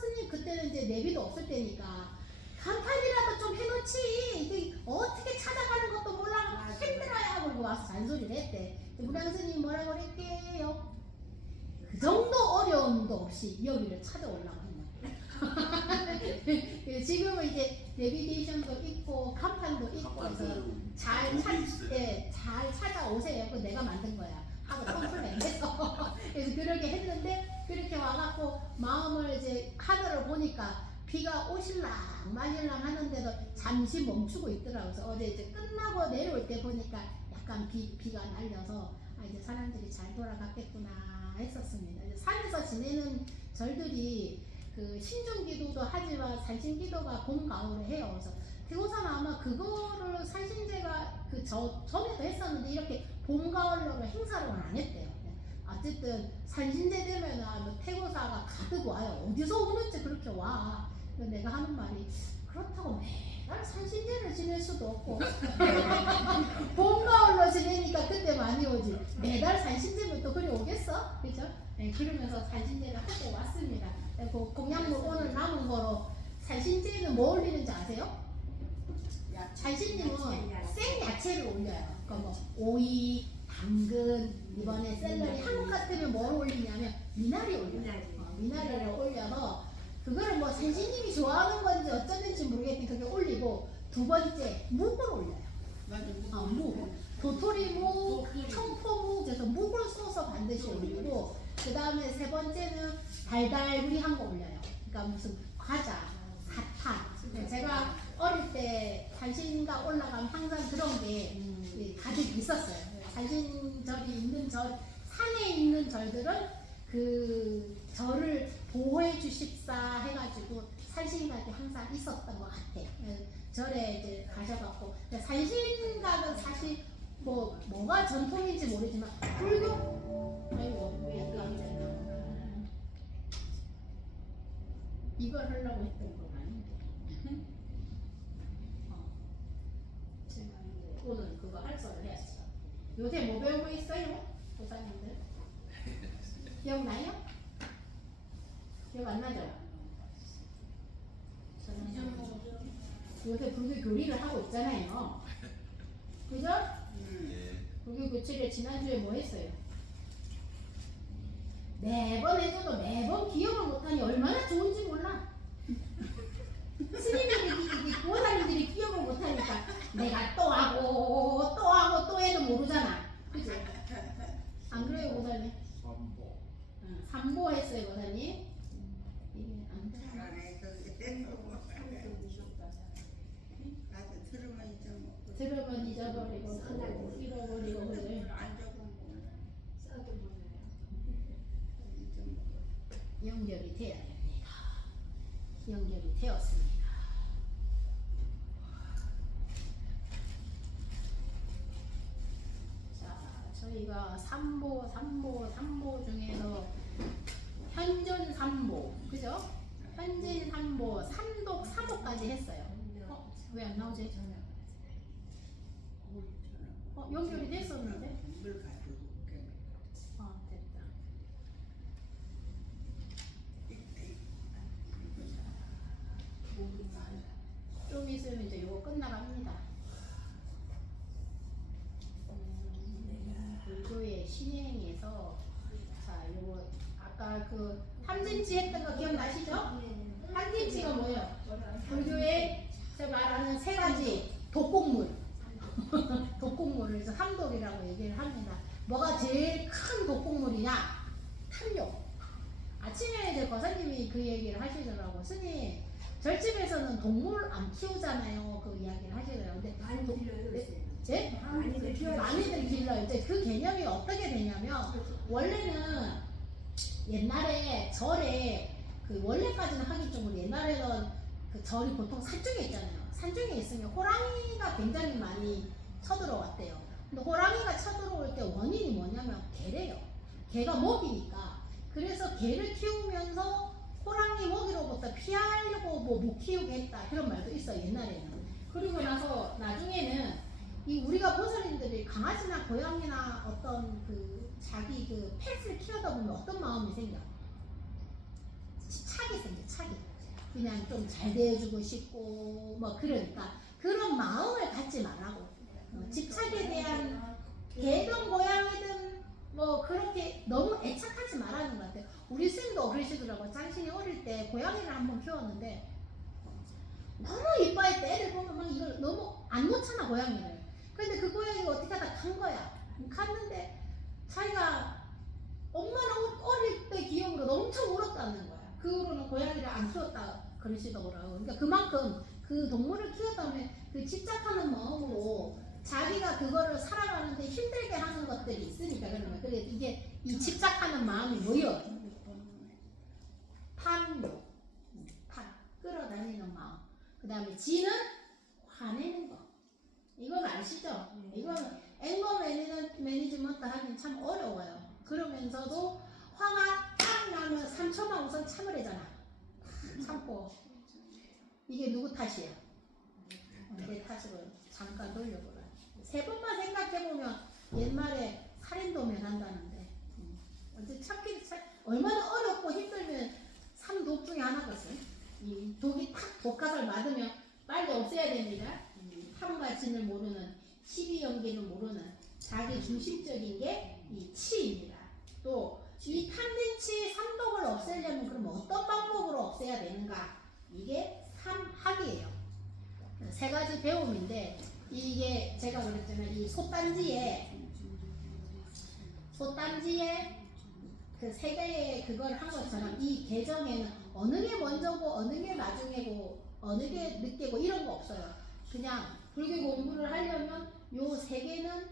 스님 그때는 이제 내비도 없을 때니까 간판이라도 좀 해놓지. 이게 어떻게 찾아가는 것도 몰라 힘들어야 그러고 와서 잔소리를 했대. 우리 스님이 뭐라고 그랬게요? 그 정도 어려움도 없이 여기를 찾아오려고 했나. 지금은 이제 내비게이션도 있고 간판도 있고 해서 잘 찾아오세요. 그거 내가 만든 거야. 하고 컴플레인해서 그래서 그렇게 했는데 그렇게 와갖고 마음을 이제 하늘을 보니까 비가 오실랑 말실랑 하는데도 잠시 멈추고 있더라고요. 그래서 어제 이제 끝나고 내려올 때 보니까 약간 비가 날려서 이제 사람들이 잘 돌아갔겠구나 했었습니다. 이제 산에서 지내는 절들이 그 신중기도도 하지만 산신기도가 봄 가을에 해요. 그래서 태고사는 아마 그거를 산신제가 그 전에도 했었는데 이렇게 봄 가을로 행사를 안 했대요. 어쨌든 산신제 되면 태고사가 가득 와요. 어디서 오는지 그렇게 와. 내가 하는 말이 그렇다고 매달 산신제를 지낼 수도 없고 봄 가을로 지내니까 그때 많이 오지. 매달 산신제면 또 그리 오겠어? 그죠? 네, 그러면서 산신제를 하고 왔습니다. 네, 그 공약물 오늘 남은 거로 산신제는 뭐 올리는지 아세요? 산신님은 생야채를 올려요. 그러니까 뭐 오이, 당근, 이번에 샐러리. 한국 같으면 뭘 올리냐면 미나리 올려요. 미나리를 올려서 그거를 뭐 산신님이 좋아하는 건지 어쩌는지 모르겠는데 그게 올리고, 두 번째 묵을 올려요. 묵. 도토리묵, 청포묵, 그래서 묵을 써서 반드시 올리고, 그 다음에 세 번째는 달달구리한 거 올려요. 그러니까 무슨 과자, 사탕. 제가 어릴 때 산신가 올라가면 항상 그런 게 가득 있었어요. 산신절이 있는 절, 산에 있는 절들은 그 절을 보호해 주십사 해가지고 산신각이 항상 있었던 것 같아요. 절에 이제 가셔갖고, 산신각은 사실 뭐가 전통인지 모르지만 불교. 아이고 왜 이걸 하려고 했던 건 아닌데. 제가 이제 오늘 그거 할 거를 해야지. 요새 뭐 배우고 있어요, 도사님들? 기억나요? 기억 안 나죠? 요새 불교 교리를 하고 있잖아요. 그죠? 예. 불교 교칙에 지난주에 뭐 했어요? 매번 해줘도 매번 기억을 못하니 얼마나 좋은지 몰라. 스님들이, 보살님들이 기억을 못하니까 내가 또 하고 또 하고 또 해도 모르잖아. 그치? 안 그래요, 보살님? 삼보 했어요, 보살님. 이게 안 돼. 들으면 잊어버리고 또 잃어버리고 그래. 연결이 되어야 됩니다. 연결이 되었습니다. 자, 저희가 삼보 중에서 현존 삼보, 그죠? 현진 삼보, 삼독, 삼호까지 했어요. 왜 안 나오지? 연결이 됐었는데? 됐다. 좀 있으면 이제 요거 끝나갑니다. 불교의 신행에서, 자, 요거 아까 그 탐진치 했던 거 기억나시죠? 탐진치가 뭐예요? 불교의 제가 말하는 세 가지 독곡물. 독곡물을 그래서 삼독이라고 얘기를 합니다. 뭐가 제일 큰 독곡물이냐? 탐욕. 아침에 이제 거사님이 그 얘기를 하시더라고. 스님, 절집에서는 동물 안 키우잖아요. 그 이야기를 하시더라고요. 근데 예? 많이들 길러요. 이제 그 개념이 어떻게 되냐면, 원래는 옛날에 절에 그 원래까지는 하기 좀 옛날에는 그 절이 보통 산중에 있잖아요. 산중에 있으면 호랑이가 굉장히 많이 쳐들어왔대요. 근데 호랑이가 쳐들어올 때 원인이 뭐냐면 개래요. 개가 먹이니까. 그래서 개를 키우면서 호랑이 먹이로부터 피하려고 못 키우게 했다. 그런 말도 있어요, 옛날에는. 그리고 나서 나중에는 이 우리가 보살님들이 강아지나 고양이나 어떤 그 자기 그 펫을 키우다 보면 어떤 마음이 생겨? 착이 생겨, 착이. 그냥 좀 잘 대해주고 싶고 뭐 그러니까 그런 마음을 갖지 말라고. 집착에 대한 개든 고양이든 뭐 그렇게 너무 애착하지 말라는 것 같아요. 우리 스님도 그러시더라고. 자신이 어릴 때 고양이를 한번 키웠는데 너무 이뻐했대. 애들 보면 막 이걸 너무 안 놓잖아, 고양이를. 근데 그 고양이가 어떻게 하다 간 거야. 갔는데 자기가 엄마는 어릴 때 기억으로 엄청 울었다는 거야. 그 후로는 고양이를 안 키웠다 그러시더라고요. 그러니까 그만큼 그 동물을 키웠다면 그 집착하는 마음으로 자기가 그거를 살아가는데 힘들게 하는 것들이 있으니까 그러면. 그래, 이게 이 집착하는 마음이 뭐여? 탐욕, 끌어다니는 마음. 그 다음에 지는 화내는 거. 이건 아시죠? 이거는 앵거 매니지먼트 하긴 참 어려워요. 그러면서도 화가 딱 나면 3초만 우선 참으래잖아. 참고. 이게 누구 탓이야? 내 탓으로 잠깐 돌려보라. 세 번만 생각해보면 옛말에 살인도면 한다는데 어제 찾기 얼마나 어렵고 힘들면 삼독 중에 하나거든. 이 독이 탁 독화살 맞으면 빨리 없애야 됩니다. 탐과 진을 모르는 시비연기를 모르는 자기 중심적인 게 이 치입니다. 또 이 탐진 치 삼독을 없애려면 그럼 어떤 방법으로 없애야 되는가? 이게 삼학이에요. 세 가지 배움인데 이게 제가 그랬잖아요. 이 솥단지에 그 세 개의 그걸 한 것처럼 이 개정에는 어느 게 먼저고 어느 게 나중이고 어느 게 늦게고 이런 거 없어요. 그냥 불교 공부를 하려면 요 세 개는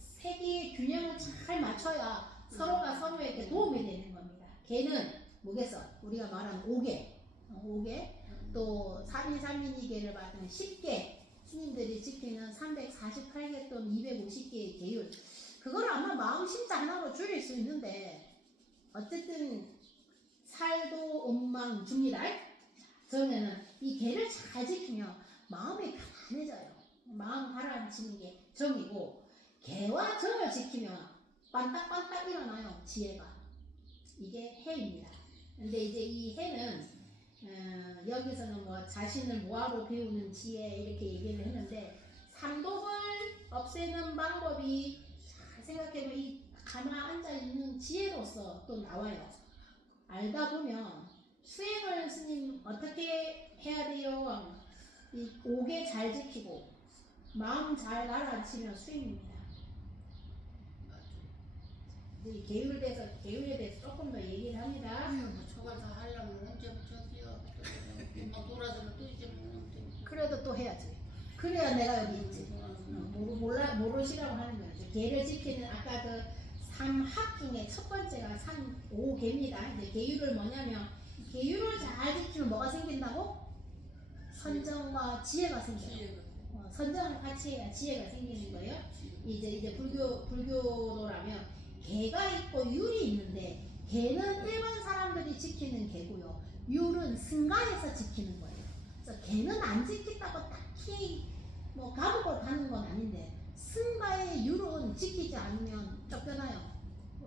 세 개의 균형을 잘 맞춰야 서로가 서로에게 도움이 되는 겁니다. 개는 뭐겠어? 우리가 말하는 5개 또 3인2개를 받으면 10개 스님들이 지키는 348개 또는 250개의 계율 그걸 아마 마음 심자 하나로 줄일 수 있는데 어쨌든 살도 음망 줍니다. 저는 이 개를 잘 지키면 마음이 편안해져요. 마음 가라앉히는 게 정이고 개와 정을 지키면 반딱반딱 일어나요. 지혜가. 이게 해입니다. 근데 이제 이 해는 여기서는 뭐 자신을 뭐하러 배우는 지혜 이렇게 얘기를 했는데 삼독을 없애는 방법이 잘 생각해보면 이 가만 앉아있는 지혜로서 또 나와요. 알다 보면 수행을 스님 어떻게 해야 돼요? 이 5개 잘 지키고 마음 잘 가라앉히면 수행입니다. 이 계율에 대해서 조금 더 얘기를 합니다. 아유, 뭐 저걸 다 하려면 언제부터요? 막 돌아서면 또 이제 먹는데. 그래도 또 해야지. 그래야 내가 여기 있지. 모르시라고 하는 거죠. 계를 지키는 아까 그 3합 중에 첫 번째가 5개입니다. 이제 계율을 뭐냐면 계율을 잘 지키면 뭐가 생긴다고? 선정과 지혜가 생겨요. 선정을 같이 해야 지혜가 생기는 거예요. 이제 불교도라면 개가 있고 율이 있는데 개는 일반 사람들이 지키는 개고요. 율은 승가에서 지키는 거예요. 그래서 개는 안 지킨다고 딱히 뭐 감옥을 가는 건 아닌데 승가의 율은 지키지 않으면 쫓겨나요.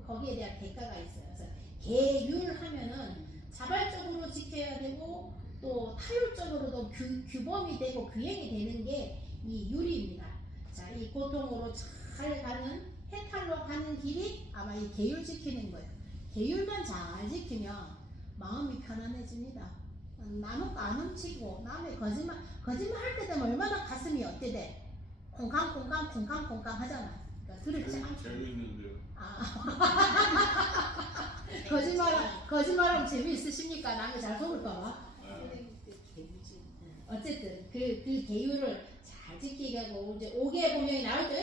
거기에 대한 대가가 있어요. 그래서 개율 하면은 자발적으로 지켜야 되고 또 타율적으로도 규범이 되고 규행이 되는 게 이 율입니다. 자, 이 고통으로 잘 가는 해탈로 가는 길이 아마 이 계율 지키는 거예요. 계율만 잘 지키면 마음이 편안해집니다. 남은 거 안 훔치고 남의 거짓말 할 때 되면 얼마나 가슴이 어때 돼? 콩강콩강 하잖아. 그러니까 들을지 않고. 재밌는데요. 거짓말하면 재미있으십니까? 남이 잘 속을까봐. 어쨌든 그 계율을 잘 지키게 하고 이제 5개의 본명이 나오죠.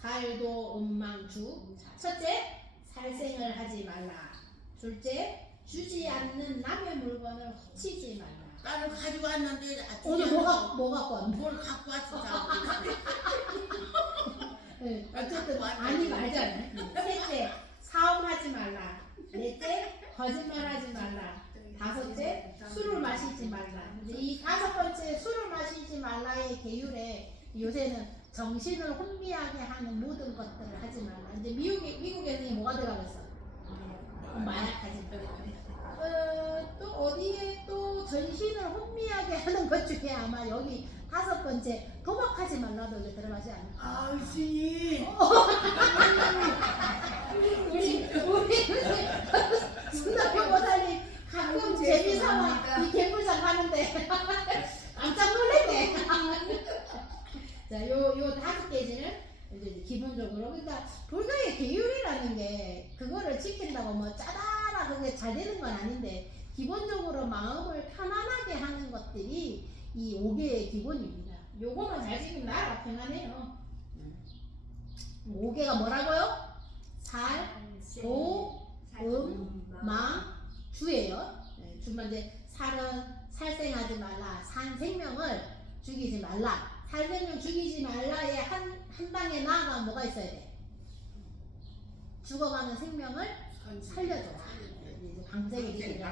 살도 음망주. 첫째, 살생을 하지 말라. 둘째, 주지 않는 남의 물건을 훔치지 말라. 나는 가지고 왔는데 오늘 뭐 갖고 왔는데? 뭘 갖고 왔어? 네, 어쨌든 아니 말잖아요. 셋째, 사업하지 말라. 넷째, 거짓말하지 말라. 다섯째, 술을 마시지 말라. 이제 이 5번째 술을 마시지 말라의 계율에 요새는 정신을 혼미하게 하는 모든 것들을 하지 말라. 이제 미국에는 뭐가 들어가겠어? 마약하지 말라. 또 어디에 또 전신을 혼미하게 하는 것 중에 아마 여기 5번째 도박하지 말라도 여기 들어가지 않을까? 아우씨. 우리 수납형 모달리 가끔 재미삼아 이 개불장 가는데 깜짝 놀랐네. 자, 요 5개지는 이제 기본적으로 그러니까 불교의 계율이라는 게 그거를 지킨다고 뭐 짜다라 그게 잘 되는 건 아닌데 기본적으로 마음을 편안하게 하는 것들이 이 5개의 기본입니다. 요거만 잘 지키면 나라가 편안해요. 5개가 뭐라고요? 살, 도, 망, 주예요. 네, 주만 이제 살생하지 말라. 산 생명을 죽이지 말라. 산 생명 죽이지 말라에 한 방에 나아가 뭐가 있어야 돼? 죽어가는 생명을 살려줘. 이제 방생이 되죠.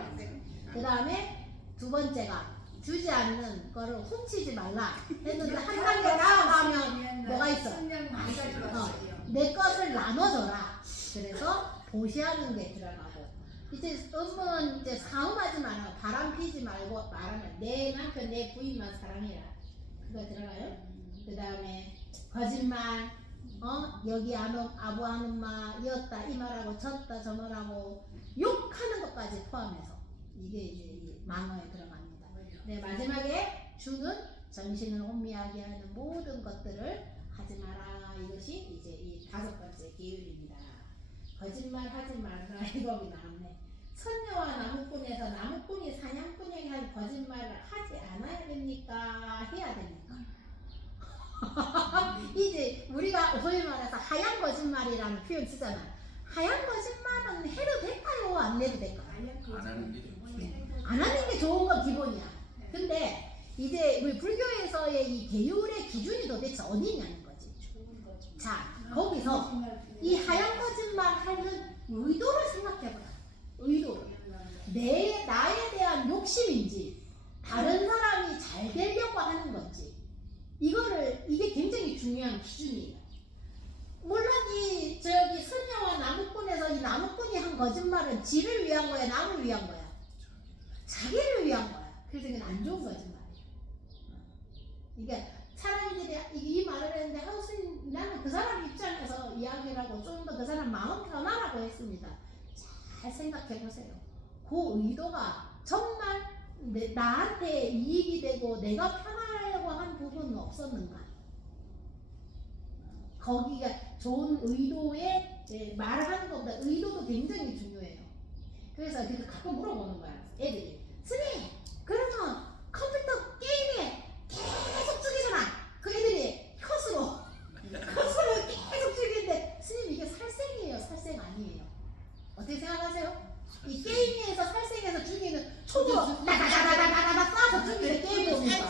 그 다음에 2번째가 주지 않는 거를 훔치지 말라. 했는데 한 단계 나아가면 뭐가 있어? 내 것을 나눠줘라. 그래서 보시하는 게 들어가고 이제 음은 이제 사음하지 말고 바람 피지 말고 말하면 내 남편 내 부인만 사랑해라. 그거 들어가요? 그 다음에 거짓말 여기 아부하는 마였다 이 말하고 졌다 저 말하고 욕하는 것까지 포함해서 이게 이제 이 망어에 들어갑니다. 네, 마지막에 주는 정신을 혼미하게 하는 모든 것들을 하지 마라. 이것이 이제 이 5번째 계율입니다. 거짓말 하지 말라 이법이 나왔네. 선녀와 나무꾼에서 나무꾼이 사냥꾼에게 한 거짓말을 하지 않아야 됩니까? 해야 됩니까? 이제 우리가 소위 말해서 하얀 거짓말이라는 표현 쓰잖아. 하얀 거짓말은 해도 될까요? 안 해도 될까요? 안 하는 게 좋지. 안 하는 게 좋은 건 기본이야. 근데 이제 우리 불교에서의 이 계율의 기준이 도대체 어디 있냐는 거지. 자, 거기서 이 하얀 거짓말 하는 의도를 생각해보라. 의도를. 나에 대한 욕심인지 다른 사람이 잘 되려고 하는 건지 이게 굉장히 중요한 기준이에요. 물론 이 선녀와 나무꾼에서 이 나무꾼이 한 거짓말은 지를 위한 거야, 남을 위한 거야? 자기를 위한 거야. 그래서 이건 안 좋은 거짓말이야. 이게 사람들이 이 말을 했는데 나는 그 사람 입장에서 이야기를 하고 좀 더 그 사람 마음 편하라고 했습니다. 잘 생각해 보세요. 그 의도가 정말 나한테 이익이 되고 내가 편하려고 한 부분은 없었는가? 거기가 좋은 의도에 말을 하는 것보다 의도도 굉장히 중요해요. 그래서 가끔 물어보는 거야. 애들이. 스님, 그러면 컴퓨터 게임에 계속 죽이잖아. 그 애들이 컷으로 계속 죽이는데 스님 이게 살생이에요? 살생 아니에요? 어떻게 생각하세요? 이 게임에서 살생해서 죽이는 총으로 나가나가나가나 쏴서 죽이는 게임이 뭡니까?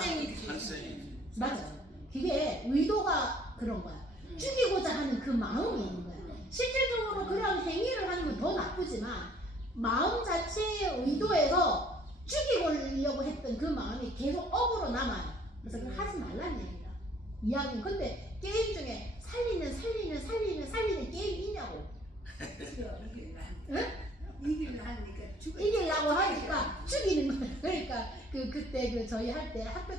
살생이. 맞아. 그게 의도가 그런 거야. 죽이고자 하는 그 마음이 있는 거야. 실질적으로 그런 행위를 하는 건 더 나쁘지만 마음 자체의 의도에서 죽이려고 했던 그 마음이 계속 업으로 남아요. 그래서 그걸 하지 말라는 얘기다. 이야기는. 근데 게임 중에 살리는 게임이 있냐고. 응? 이기려고 하니까 죽이는 거야. 그러니까 그때 저희 할 때 학교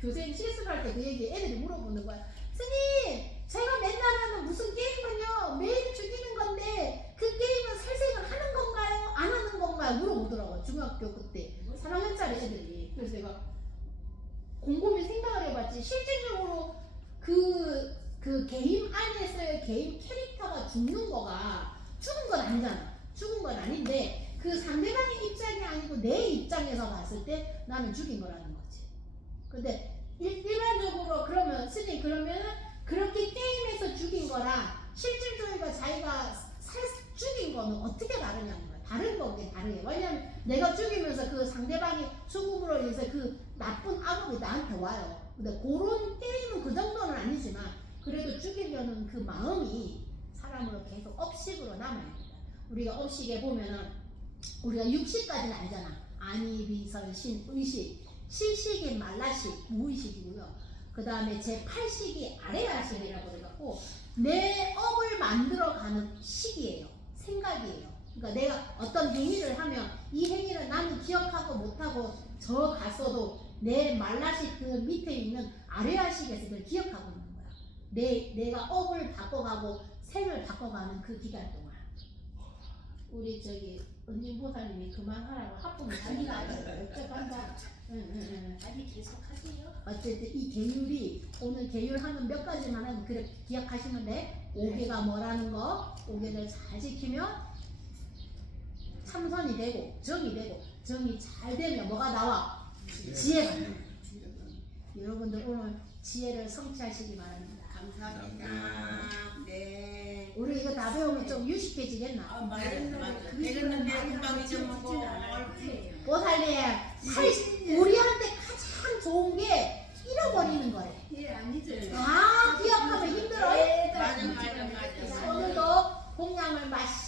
교생 실습할 때 그 얘기 애들이 물어보는 거야. 스님, 제가 맨날 하는 무슨 게임은요 매일 죽이는 건데 그 게임은 살생을 하는 건가요? 안 하는 건가요? 물어보더라고요. 중학교 그때 3학년짜리 애들이. 그래서 내가 곰곰이 생각을 해봤지. 실질적으로 그 게임 안에서의 게임 캐릭터가 죽는 거가 죽은 건 아니잖아. 죽은 건 아닌데 그 상대방의 입장이 아니고 내 입장에서 봤을 때 나는 죽인 거라는 거지. 근데 일반적으로 그러면 스님 그러면은 그렇게 게임에서 죽인 거랑 실질적으로 자기가 죽인 거는 어떻게 다르냐는 거야. 다른 거게 다르게. 왜냐면 내가 죽이면서 그 상대방이 수급으로 인해서 그 나쁜 악업이 나한테 와요. 근데 그런 게임은 그 정도는 아니지만 그래도 죽이려는 그 마음이 사람으로 계속 업식으로 남아야 된다. 우리가 업식에 보면은 우리가 60까지는 알잖아. 아니, 비설, 신, 의식. 실식이 말라식, 무의식이고요. 그 다음에 제8식이 아래야식이라고 해갖고 내 업을 만들어가는 식이에요. 생각이에요. 그러니까 내가 어떤 행위를 하면 이 행위를 나는 기억하고 못하고 저 갔어도 내 말라식 그 밑에 있는 아래야식에서 그걸 기억하고 있는 거야. 내가 업을 바꿔가고 생을 바꿔가는 그 기간 동안. 우리 은진보살님이 그만하라고 하품을 자기가 어쩌간다. 아니 계속 하세요. 어쨌든 이 계율이 오늘 계율하는 몇 가지만 하면 그래 기억하시면 돼. 5개가 뭐라는 거 5개를 잘 지키면 참선이 되고 정이 되고 정이 잘 되면 뭐가 나와? 지혜가 나와. 여러분들 오늘 지혜를 성취하시기 바랍니다. 감사합니다. 네. 우리 이거 다 배우면 좀 유식해지겠나? 이랬는데 금방 잊어먹고. 보살님, 우리한테 가장 좋은 게 잃어버리는 거래. 예안 잊어요. 기억하면 힘들어요? 맞아. 오늘도 공양을 마시